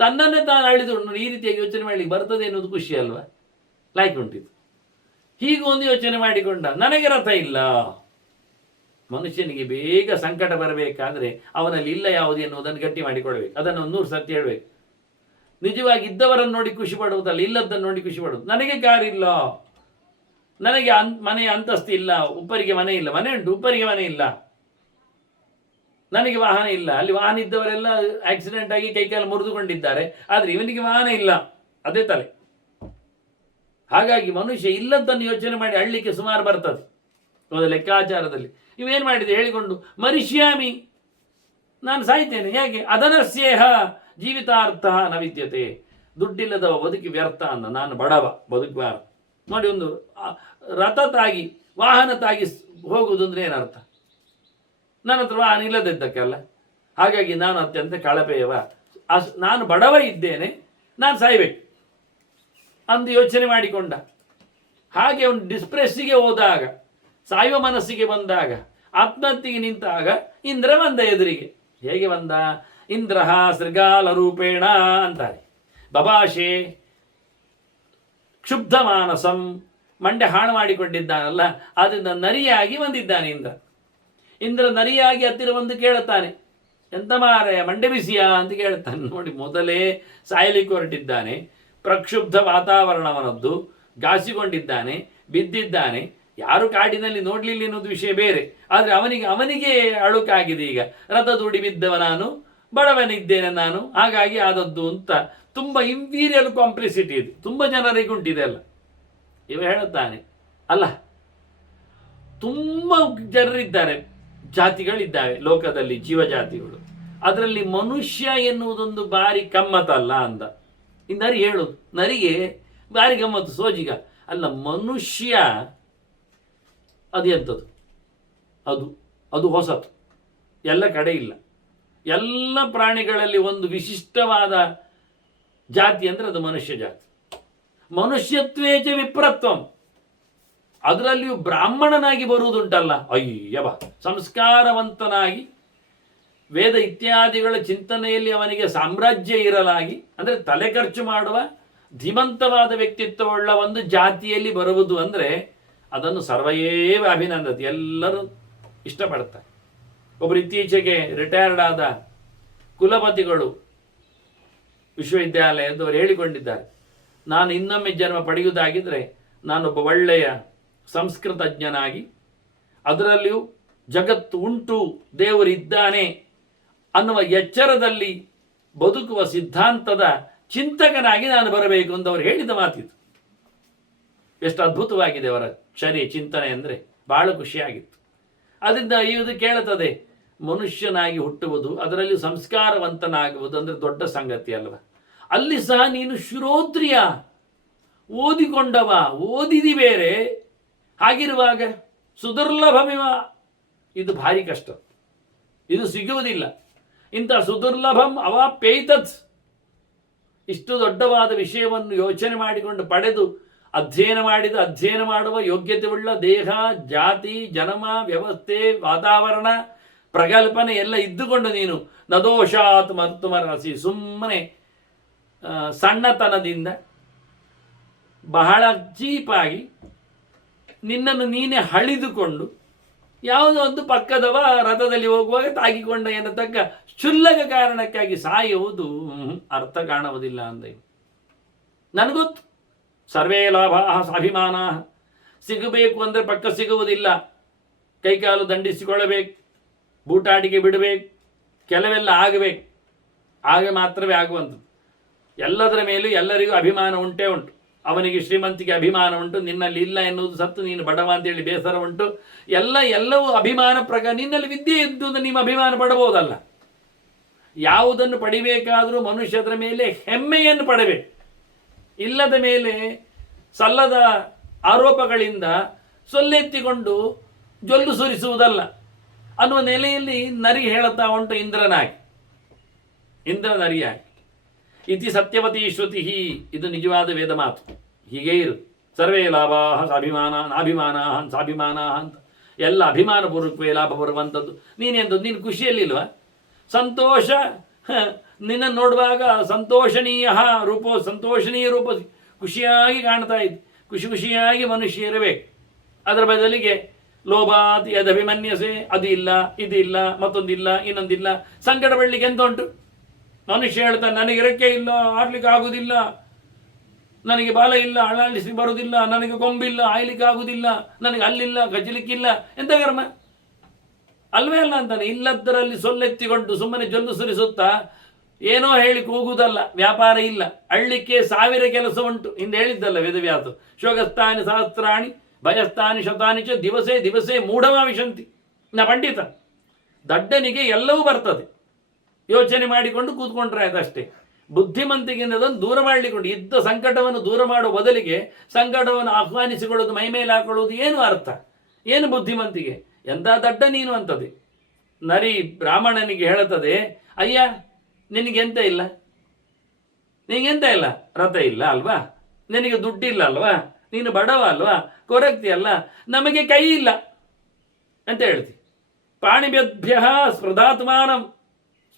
ತನ್ನನ್ನೇ ತಾನು ಅಳಿದುಕೊಂಡು ಈ ರೀತಿಯಾಗಿ ಯೋಚನೆ ಮಾಡಲಿಕ್ಕೆ ಬರ್ತದೆ ಅನ್ನೋದು ಖುಷಿ ಅಲ್ವಾ? ಲಾಯ್ಕ್ ಉಂಟಿದ್ದು. ಹೀಗೆ ಒಂದು ಯೋಚನೆ ಮಾಡಿಕೊಂಡ. ನನಗೆ ರಥ ಇಲ್ಲ. ಮನುಷ್ಯನಿಗೆ ಬೇಗ ಸಂಕಟ ಬರಬೇಕಾದ್ರೆ ಅವನಲ್ಲಿ ಇಲ್ಲ ಯಾವುದು ಎನ್ನುವುದನ್ನು ಗಟ್ಟಿ ಮಾಡಿಕೊಡ್ಬೇಕು. ಅದನ್ನು 100 ಸರ್ತಿ ಹೇಳ್ಬೇಕು. ನಿಜವಾಗಿ ಇದ್ದವರನ್ನು ನೋಡಿ ಖುಷಿ ಪಡುವುದಲ್ಲ, ಇಲ್ಲದನ್ನು ನೋಡಿ ಖುಷಿ ಪಡುವುದು. ನನಗೆ ಕಾರ್ ಇಲ್ಲ, ನನಗೆ ಮನೆಯ ಅಂತಸ್ತು ಇಲ್ಲ, ಉಪ್ಪರಿಗೆ ಮನೆ ಇಲ್ಲ. ಮನೆ ಉಂಟು, ಉಪ್ಪರಿಗೆ ಮನೆ ಇಲ್ಲ. ನನಗೆ ವಾಹನ ಇಲ್ಲ. ಅಲ್ಲಿ ವಾಹನ ಇದ್ದವರೆಲ್ಲ ಆಕ್ಸಿಡೆಂಟ್ ಆಗಿ ಕೈಕಾಲು ಮುರಿದುಕೊಂಡಿದ್ದಾರೆ, ಆದರೆ ಇವನಿಗೆ ವಾಹನ ಇಲ್ಲ. ಅದೇ ತಲೆ. ಹಾಗಾಗಿ ಮನುಷ್ಯ ಇಲ್ಲದನ್ನು ಯೋಚನೆ ಮಾಡಿ ಅಳ್ಳಿಕ್ಕೆ ಸುಮಾರು ಬರ್ತದೆ ಒಂದು ಲೆಕ್ಕಾಚಾರದಲ್ಲಿ. ಇವೇನು ಮಾಡಿದೆ ಹೇಳಿಕೊಂಡು, ಮರಿಷ್ಯಾಮಿ, ನಾನು ಸಾಯ್ತೇನೆ. ಹೇಗೆ? ಅದನಸ್ಯೇಹ ಜೀವಿತಾರ್ಥ ನ ವಿದ್ಯತೆ. ದುಡ್ಡಿಲ್ಲದವ ಬದುಕಿ ವ್ಯರ್ಥ ಅಂದ. ನಾನು ಬಡವ, ಬದುಕಬಾರ. ನೋಡಿ, ಒಂದು ರಥ ತಾಗಿ ವಾಹನ ತಾಗಿ ಹೋಗುವುದು ಅಂದ್ರೆ ಏನರ್ಥ? ನನ್ನ ಹತ್ರ ವಾಹನ ಇಲ್ಲದಿದ್ದಕ್ಕಲ್ಲ. ಹಾಗಾಗಿ ನಾನು ಅತ್ಯಂತ ಕಳಪೆಯವ, ನಾನು ಬಡವ ಇದ್ದೇನೆ, ನಾನು ಸಾಯ್ಬೇಕು ಅಂದು ಯೋಚನೆ ಮಾಡಿಕೊಂಡ. ಹಾಗೆ ಅವನು ಡಿಸ್ಪ್ರೆಸ್ಸಿಗೆ ಹೋದಾಗ, ಸಾಯುವ ಮನಸ್ಸಿಗೆ ಬಂದಾಗ, ಆತ್ಮಹತ್ಯೆಗೆ ನಿಂತಾಗ ಇಂದ್ರ ಬಂದ ಎದುರಿಗೆ. ಹೇಗೆ ಬಂದ? ಇಂದ್ರ ಶೃಗಾಲ ರೂಪೇಣ ಅಂತಾರೆ. ಬಭಾಷೆ ಕ್ಷುಬ್ಧ ಮಾನಸಂ, ಮಂಡೆ ಹಾಳು ಮಾಡಿಕೊಂಡಿದ್ದಾನಲ್ಲ, ಅದರಿಂದ ನರಿಯಾಗಿ ಬಂದಿದ್ದಾನೆ ಇಂದ್ರ. ಇಂದ್ರ ನರಿಯಾಗಿ ಹತ್ತಿರ ಬಂದು ಕೇಳುತ್ತಾನೆ, ಎಂತ ಮಾರಾಯ ಮಂಡೆ ಬಿಸಿಯಾ ಅಂತ ಕೇಳುತ್ತಾನೆ. ನೋಡಿ, ಮೊದಲೇ ಸಾಯಲಿಕ್ಕೆ ಹೊರಟಿದ್ದಾನೆ. ಪ್ರಕ್ಷುಬ್ಧ ವಾತಾವರಣವನದ್ದು, ಗಾಸಿಕೊಂಡಿದ್ದಾನೆ, ಬಿದ್ದಿದ್ದಾನೆ. ಯಾರು ಕಾಡಿನಲ್ಲಿ ನೋಡ್ಲಿಲ್ಲ ಅನ್ನೋದು ವಿಷಯ ಬೇರೆ, ಆದರೆ ಅವನಿಗೆ ಅಳುಕಾಗಿದೆ. ಈಗ ರಥ ದೂಡಿ ಬಿದ್ದವ ನಾನು, ಬಡವನಿದ್ದೇನೆ ನಾನು, ಹಾಗಾಗಿ ಆದದ್ದು ಅಂತ ತುಂಬ ಇಂಪೀರಿಯಲ್ ಕಾಂಪ್ಲಿಸಿಟಿ ಇದೆ. ತುಂಬ ಜನರಿಗೆ ಉಂಟಿದೆ ಅಲ್ಲ. ಇವ ಹೇಳುತ್ತಾನೆ, ಅಲ್ಲ, ತುಂಬ ಜನರಿದ್ದಾರೆ, ಜಾತಿಗಳಿದ್ದಾವೆ ಲೋಕದಲ್ಲಿ, ಜೀವಜಾತಿಗಳು. ಅದರಲ್ಲಿ ಮನುಷ್ಯ ಎನ್ನುವುದೊಂದು ಬಾರಿ ಗಮ್ಮತ್ತಲ್ಲ ಅಂದ. ಈ ನರಿ ಹೇಳುದು, ನರಿಗೆ ಬಾರಿ ಗಮ್ಮತ್ತು, ಸೋಜಿಗ ಅಲ್ಲ. ಮನುಷ್ಯ ಅದು ಎಂಥದ್ದು? ಅದು ಹೊಸತು, ಎಲ್ಲ ಕಡೆ ಇಲ್ಲ. ಎಲ್ಲ ಪ್ರಾಣಿಗಳಲ್ಲಿ ಒಂದು ವಿಶಿಷ್ಟವಾದ ಜಾತಿ ಅಂದರೆ ಅದು ಮನುಷ್ಯ ಜಾತಿ. ಮನುಷ್ಯತ್ವೇಚ ವಿಪ್ರತ್ವಂ. ಅದರಲ್ಲಿಯೂ ಬ್ರಾಹ್ಮಣನಾಗಿ ಬರುವುದುಂಟಲ್ಲ, ಅಯ್ಯವ, ಸಂಸ್ಕಾರವಂತನಾಗಿ ವೇದ ಇತ್ಯಾದಿಗಳ ಚಿಂತನೆಯಲ್ಲಿ ಅವನಿಗೆ ಸಾಮ್ರಾಜ್ಯ ಇರಲಾಗಿ, ಅಂದರೆ ತಲೆ ಖರ್ಚು ಮಾಡುವ ಧೀಮಂತವಾದ ವ್ಯಕ್ತಿತ್ವವುಳ್ಳ ಒಂದು ಜಾತಿಯಲ್ಲಿ ಬರುವುದು ಅಂದರೆ ಅದನ್ನು ಸರ್ವಯೇವ ಅಭಿನಂದತಿ, ಎಲ್ಲರೂ ಇಷ್ಟಪಡ್ತಾರೆ. ಒಬ್ಬರು ಇತ್ತೀಚೆಗೆ ರಿಟೈರ್ಡ್ ಆದ ಕುಲಪತಿಗಳು ವಿಶ್ವವಿದ್ಯಾಲಯದವರು ಹೇಳಿಕೊಂಡಿದ್ದಾರೆ, ನಾನು ಇನ್ನೊಮ್ಮೆ ಜನ್ಮ ಪಡೆಯುವುದಾಗಿದ್ದರೆ ನಾನೊಬ್ಬ ಒಳ್ಳೆಯ ಸಂಸ್ಕೃತಜ್ಞನಾಗಿ, ಅದರಲ್ಲಿಯೂ ಜಗತ್ತು ಉಂಟು, ದೇವರಿದ್ದಾನೆ ಅನ್ನುವ ಎಚ್ಚರದಲ್ಲಿ ಬದುಕುವ ಸಿದ್ಧಾಂತದ ಚಿಂತಕನಾಗಿ ನಾನು ಬರಬೇಕು ಅಂತ ಅವರು ಹೇಳಿದ ಮಾತಿತ್ತು. ಎಷ್ಟು ಅದ್ಭುತವಾಗಿದೆ ಅವರ ಚಿಂತನೆ ಅಂದರೆ, ಬಹಳ ಖುಷಿಯಾಗಿತ್ತು. ಅದರಿಂದ ಇದು ಕೇಳುತ್ತದೆ, ಮನುಷ್ಯನಾಗಿ ಹುಟ್ಟುವುದು, ಅದರಲ್ಲಿ ಸಂಸ್ಕಾರವಂತನಾಗುವುದು ಅಂದರೆ ದೊಡ್ಡ ಸಂಗತಿ ಅಲ್ವ. ಅಲ್ಲಿ ಸಹ ನೀನು ಶ್ರೋತ್ರಿಯ, ಓದಿಕೊಂಡವ, ಓದಿದಿ ಬೇರೆ. ಹಾಗಿರುವಾಗ ಸುದುರ್ಲಭಮಿವ, ಇದು ಭಾರಿ ಕಷ್ಟ, ಇದು ಸಿಗುವುದಿಲ್ಲ. ಇಂಥ ಸುದುರ್ಲಭಂ ಅವಾಪ್ಯೈತತ್, ಇಷ್ಟು ದೊಡ್ಡವಾದ ವಿಷಯವನ್ನು ಯೋಚನೆ ಮಾಡಿಕೊಂಡು ಪಡೆದು ಅಧ್ಯಯನ ಮಾಡುವ ಯೋಗ್ಯತೆ ಉಳ್ಳ ದೇಹ, ಜಾತಿ, ಜನ್ಮ, ವ್ಯವಸ್ಥೆ, ವಾತಾವರಣ, ಪ್ರಕಲ್ಪನೆ ಎಲ್ಲ ಇದ್ದುಕೊಂಡು ನೀನು ನದೋಷಾತ್ ಮರ್ತುಮರಾಸಿ, ಸುಮ್ಮನೆ ಸಣ್ಣತನದಿಂದ ಬಹಳ ಚೀಪಾಗಿ ನಿನ್ನನ್ನು ನೀನೇ ಹಳಿದುಕೊಂಡು ಯಾವುದೋ ಒಂದು ಪಕ್ಕದವ ರಥದಲ್ಲಿ ಹೋಗುವಾಗ ತಾಗಿಕೊಂಡ ಎನ್ನತಕ್ಕ ಕ್ಷುಲ್ಲಕ ಕಾರಣಕ್ಕಾಗಿ ಸಾಯುವುದು ಅರ್ಥ ಕಾಣುವುದಿಲ್ಲ ಅಂದೆ. ನನಗೊತ್ತು, ಸರ್ವೇ ಲಾಭ ಅಭಿಮಾನ, ಸಿಗಬೇಕು ಅಂದರೆ ಪಕ್ಕ ಸಿಗುವುದಿಲ್ಲ. ಕೈಕಾಲು ದಂಡಿಸಿಕೊಳ್ಳಬೇಕು, ಬೂಟಾಟಿಗೆ ಬಿಡಬೇಕು, ಕೆಲವೆಲ್ಲ ಆಗಬೇಕು, ಆಗ ಮಾತ್ರವೇ ಆಗುವಂಥದ್ದು. ಎಲ್ಲದರ ಮೇಲೂ ಎಲ್ಲರಿಗೂ ಅಭಿಮಾನ ಉಂಟೇ ಉಂಟು. ಅವನಿಗೆ ಶ್ರೀಮಂತಿಗೆ ಅಭಿಮಾನ ಉಂಟು, ನಿನ್ನಲ್ಲಿ ಇಲ್ಲ ಎನ್ನುವುದು ಸತ್ತು ನೀನು ಬಡವ ಅಂತೇಳಿ ಬೇಸರ ಉಂಟು. ಎಲ್ಲವೂ ಅಭಿಮಾನ ಪ್ರಕಾರ. ನಿನ್ನಲ್ಲಿ ವಿದ್ಯೆ ಇದ್ದು ನೀವು ಅಭಿಮಾನ ಪಡಬಹುದಲ್ಲ. ಯಾವುದನ್ನು ಪಡಿಬೇಕಾದರೂ ಮನುಷ್ಯ ಅದರ ಮೇಲೆ ಹೆಮ್ಮೆಯನ್ನು ಪಡಬೇಕು. ಇಲ್ಲದ ಮೇಲೆ ಸಲ್ಲದ ಆರೋಪಗಳಿಂದ ಸೊಲ್ಲೆತ್ತಿಕೊಂಡು ಜೊಲ್ಲು ಸುರಿಸುವುದಲ್ಲ ಅನ್ನುವ ನೆಲೆಯಲ್ಲಿ ನರಿ ಹೇಳುತ್ತಾ ಉಂಟು ಇಂದ್ರನಾಗಿ, ಇಂದ್ರ ನರಿಯಾಗಿ. ಇತಿ ಸತ್ಯವತಿ ಶ್ರುತಿ, ಇದು ನಿಜವಾದ ವೇದ ಮಾತು. ಹೀಗೇ ಇರು. ಸರ್ವೇ ಲಾಭ ಸಾಭಿಮಾನ ನಾಭಿಮಾನ ಸಾಭಿಮಾನ ಅಂತ ಎಲ್ಲ ಅಭಿಮಾನಪೂರ್ವಕವೇ ಲಾಭ ಬರುವಂಥದ್ದು. ನೀನೆಂಥದ್ದು, ನೀನು ಖುಷಿಯಲ್ಲಿಲ್ವ? ಸಂತೋಷ, ನಿನ್ನ ನೋಡುವಾಗ ಸಂತೋಷಣೀಯ ರೂಪ ಖುಷಿಯಾಗಿ ಕಾಣ್ತಾ ಇದ್ದೆ. ಖುಷಿಯಾಗಿ ಮನುಷ್ಯ ಇರಬೇಕು. ಅದರ ಬದಲಿಗೆ ಲೋಭಾತ್ ಯದಭಿಮನ್ಯಸೆ, ಅದು ಇಲ್ಲ, ಇದು ಇಲ್ಲ, ಮತ್ತೊಂದಿಲ್ಲ, ಇನ್ನೊಂದಿಲ್ಲ. ಸಂಕಟ ಪಡಲಿಕ್ಕೆ ಎಂತ ಉಂಟು? ಮನುಷ್ಯ ಹೇಳ್ತಾನೆ, ನನಗೆ ರೆಕ್ಕೆ ಇಲ್ಲ, ಆಡ್ಲಿಕ್ಕೆ ಆಗುವುದಿಲ್ಲ, ನನಗೆ ಬಾಲ ಇಲ್ಲ, ಅಳಾಡಿಸಿ ಬರುವುದಿಲ್ಲ, ನನಗೆ ಕೊಂಬಿಲ್ಲ, ಆಯ್ಲಿಕ್ಕೆ ಆಗುವುದಿಲ್ಲ, ನನಗೆ ಅಲ್ಲಿಲ್ಲ, ಗಜ್ಜಲಿಕ್ಕಿಲ್ಲ. ಎಂತ ಕರ್ಮ? ಅಲ್ವೇ ಅಲ್ಲ ಅಂತಾನೆ. ಇಲ್ಲದರಲ್ಲಿ ಸೊಲ್ಲೆತ್ತಿಕೊಂಡು ಸುಮ್ಮನೆ ಜೊಲ್ಲು ಸುರಿಸುತ್ತಾ ಏನೋ ಹೇಳಿ ಕೂಗುವುದಲ್ಲ. ವ್ಯಾಪಾರ ಇಲ್ಲ, ಅಳ್ಳಿಕ್ಕೆ 1000 ಕೆಲಸ ಉಂಟು. ಹಿಂದೆ ಹೇಳಿದ್ದಲ್ಲ ವೇದವ್ಯಾಸ, ಶೋಗಸ್ಥಾನಿ ಸಹಸ್ರಾಣಿ ಭಯಸ್ಥಾನಿ ಶತಾನಿ ಚ ದಿವಸೇ ದಿವಸೇ ಮೂಢಮಾವಿಶಂತಿ. ನಾ ಪಂಡಿತ, ದಡ್ಡನಿಗೆ ಎಲ್ಲವೂ ಬರ್ತದೆ, ಯೋಚನೆ ಮಾಡಿಕೊಂಡು ಕೂತ್ಕೊಂಡ್ರೆ ಆಯ್ತಷ್ಟೇ. ಬುದ್ಧಿಮಂತಿಗಿಂದ ಅದನ್ನು ದೂರ ಮಾಡಲಿಕೊಂಡು ಇದ್ದ ಸಂಕಟವನ್ನು ದೂರ ಮಾಡುವ ಬದಲಿಗೆ ಸಂಕಟವನ್ನು ಆಹ್ವಾನಿಸಿಕೊಳ್ಳೋದು, ಮೈ ಮೇಲೆ ಹಾಕೊಳ್ಳುವುದು ಏನು ಅರ್ಥ? ಏನು ಬುದ್ಧಿಮಂತಿಗೆ? ಎಂಥ ದಡ್ಡ ನೀನು ಅಂತದೆ. ನರಿ ಬ್ರಾಹ್ಮಣನಿಗೆ ಹೇಳುತ್ತದೆ, ಅಯ್ಯ ನಿನಗೆಂತ ಇಲ್ಲ, ನಿನಗೆಂತ ಇಲ್ಲ, ರಥ ಇಲ್ಲ ಅಲ್ವಾ, ನಿನಗೆ ದುಡ್ಡಿಲ್ಲ ಅಲ್ವಾ, ನೀನು ಬಡವ ಅಲ್ವಾ, ಕೊರಕ್ತಿ ಅಲ್ಲ, ನಮಗೆ ಕೈ ಇಲ್ಲ ಅಂತ ಹೇಳ್ತಿ. ಪ್ರಾಣಿಭ್ಯ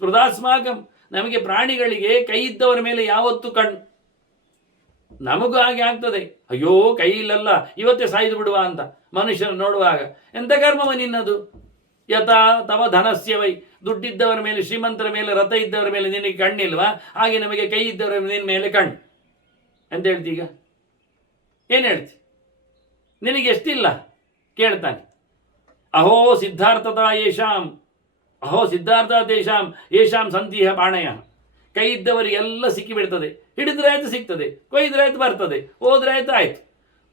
ಸ್ಪೃಧಾಸ್ಮಾಕಂ, ನಮಗೆ ಪ್ರಾಣಿಗಳಿಗೆ ಕೈ ಇದ್ದವರ ಮೇಲೆ ಯಾವತ್ತು ಕಣ್ಣು. ನಮಗೂ ಹಾಗೆ ಆಗ್ತದೆ, ಅಯ್ಯೋ ಕೈ ಇಲ್ಲಲ್ಲ, ಇವತ್ತೇ ಸಾಯ್ದು ಬಿಡುವ ಅಂತ ಮನುಷ್ಯರು ನೋಡುವಾಗ. ಎಂಥ ಕರ್ಮವ ನಿನ್ನದು? ಯಥಾ ತವ ಧನಸ್ಯವೈ, ದುಡ್ಡಿದ್ದವರ ಮೇಲೆ, ಶ್ರೀಮಂತರ ಮೇಲೆ, ರಥ ಇದ್ದವರ ಮೇಲೆ ನಿನಗೆ ಕಣ್ಣಿಲ್ವಾ, ಹಾಗೆ ನಮಗೆ ಕೈ ಇದ್ದವರ ನಿನ್ನ ಮೇಲೆ ಕಣ್ಣು ಅಂತ ಹೇಳ್ತಿ. ಈಗ ಏನು ಹೇಳ್ತಿ? ನಿನಗೆ ಎಷ್ಟಿಲ್ಲ ಕೇಳ್ತಾನೆ. ಅಹೋ ಸಿದ್ಧಾರ್ಥತಾ ಯೇಷಾಂ, ಅಹೋ ಸಿದ್ಧಾರ್ಥ ತೇಷಾಂ ಯೇಷಾಂ ಸಂತಿಹ ಪಾಣಯ. ಕೈ ಇದ್ದವರಿಗೆಲ್ಲ ಸಿಕ್ಕಿಬಿಡ್ತದೆ. ಹಿಡಿದ್ರೆ ಆಯ್ತು ಸಿಗ್ತದೆ, ಕೊಯ್ದ್ರೆ ಆಯ್ತು ಬರ್ತದೆ, ಹೋದ್ರೆ ಆಯ್ತು ಆಯ್ತು.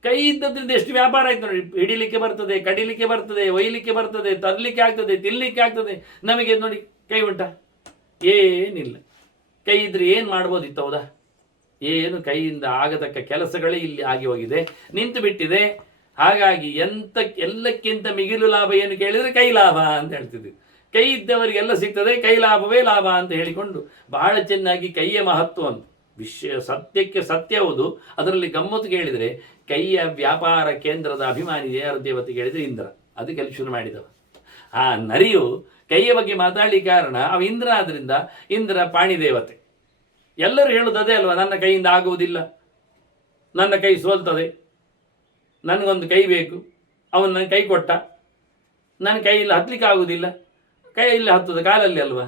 ಕೈ ಇದ್ದದ್ರಿಂದ ಎಷ್ಟು ವ್ಯಾಪಾರ ಆಯ್ತು ನೋಡಿ. ಹಿಡಿಲಿಕ್ಕೆ ಬರ್ತದೆ, ಕಡಿಲಿಕ್ಕೆ ಬರ್ತದೆ, ಒಯ್ಯಲಿಕ್ಕೆ ಬರ್ತದೆ, ತರಲಿಕ್ಕೆ ಆಗ್ತದೆ, ತಿನ್ನಲಿಕ್ಕೆ ಆಗ್ತದೆ. ನಮಗೆ ನೋಡಿ ಕೈ ಉಂಟ? ಏನಿಲ್ಲ. ಕೈ ಇದ್ರೆ ಏನು ಮಾಡ್ಬೋದಿತ್ತು? ಹೌದಾ? ಏನು ಕೈಯಿಂದ ಆಗತಕ್ಕ ಕೆಲಸಗಳೇ ಇಲ್ಲಿ ಆಗಿ ಹೋಗಿದೆ, ನಿಂತು ಬಿಟ್ಟಿದೆ. ಹಾಗಾಗಿ ಎಲ್ಲಕ್ಕಿಂತ ಮಿಗಿಲು ಲಾಭ ಏನು ಕೇಳಿದರೆ ಕೈ ಲಾಭ ಅಂತ ಹೇಳ್ತಿದ್ವಿ. ಕೈ ಇದ್ದವರಿಗೆಲ್ಲ ಸಿಗ್ತದೆ, ಕೈ ಲಾಭವೇ ಲಾಭ ಅಂತ ಹೇಳಿಕೊಂಡು ಬಹಳ ಚೆನ್ನಾಗಿ ಕೈಯ ಮಹತ್ವ ಅಂತ ಸತ್ಯಕ್ಕೆ ಸತ್ಯವುದು. ಅದರಲ್ಲಿ ಗಮ್ಮತ್ತು ಕೇಳಿದರೆ ಕೈಯ ವ್ಯಾಪಾರ ಕೇಂದ್ರದ ಅಭಿಮಾನಿ ಯಾರು ದೇವತೆ ಕೇಳಿದರೆ ಇಂದ್ರ. ಅದಕ್ಕೆಲ್ಲ ಶುರು ಮಾಡಿದವ. ಆ ನರಿಯು ಕೈಯ ಬಗ್ಗೆ ಮಾತಾಡಲಿ ಕಾರಣ ಅವ ಇಂದ್ರ. ಆದ್ರಿಂದ ಇಂದ್ರ ಪಾಣಿ ದೇವತೆ. ಎಲ್ಲರೂ ಹೇಳೋದು ಅದೇ ಅಲ್ವಾ, ನನ್ನ ಕೈಯಿಂದ ಆಗುವುದಿಲ್ಲ, ನನ್ನ ಕೈ ಸೋಲ್ತದೆ, ನನಗೊಂದು ಕೈ ಬೇಕು, ಅವನು ನನ್ನ ಕೈ ಕೊಟ್ಟ, ನನ್ನ ಕೈಯಲ್ಲಿ ಹತ್ತಲಿಕ್ಕೆ ಆಗುವುದಿಲ್ಲ, ಕೈಯಲ್ಲಿ ಹತ್ತದ ಕಾಲಲ್ಲಿ ಅಲ್ವಾ.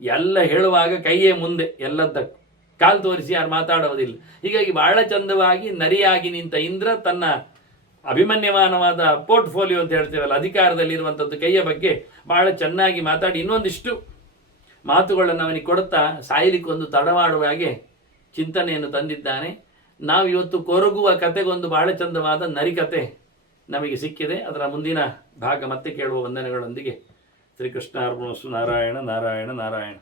ಎಲ್ಲ ಹೇಳುವಾಗ ಕೈಯೇ ಮುಂದೆ ಎಲ್ಲದಕ್ಕೂ, ಕಾಲು ತೋರಿಸಿ ಯಾರು ಮಾತಾಡುವುದಿಲ್ಲ. ಹೀಗಾಗಿ ಬಹಳ ಚಂದವಾಗಿ ನರಿಯಾಗಿ ನಿಂತ ಇಂದ್ರ ತನ್ನ ಅಭಿಮನ್ಯಮಾನವಾದ ಪೋರ್ಟ್ಫೋಲಿಯೋ ಅಂತ ಹೇಳ್ತೇವಲ್ಲ, ಅಧಿಕಾರದಲ್ಲಿರುವಂಥದ್ದು ಕೈಯ ಬಗ್ಗೆ ಬಹಳ ಚೆನ್ನಾಗಿ ಮಾತಾಡಿ ಇನ್ನೊಂದಿಷ್ಟು ಮಾತುಗಳನ್ನು ಅವನಿಗೆ ಕೊಡುತ್ತಾ ಸಾಯಲಿಕ್ಕೆ ಒಂದು ತಡ ಮಾಡುವ ಹಾಗೆ ಚಿಂತನೆಯನ್ನು ತಂದಿದ್ದಾನೆ. ನಾವು ಇವತ್ತು ಕೊರಗುವ ಕತೆಗೊಂದು ಬಹಳ ಚಂದವಾದ ನರಿಕತೆ ನಮಗೆ ಸಿಕ್ಕಿದೆ. ಅದರ ಮುಂದಿನ ಭಾಗ ಮತ್ತೆ ಕೇಳುವ ವಂದನೆಗಳೊಂದಿಗೆ ಶ್ರೀಕೃಷ್ಣ ಅರ್ಪಣಮಸ್ತು. ನಾರಾಯಣ ನಾರಾಯಣ ನಾರಾಯಣ.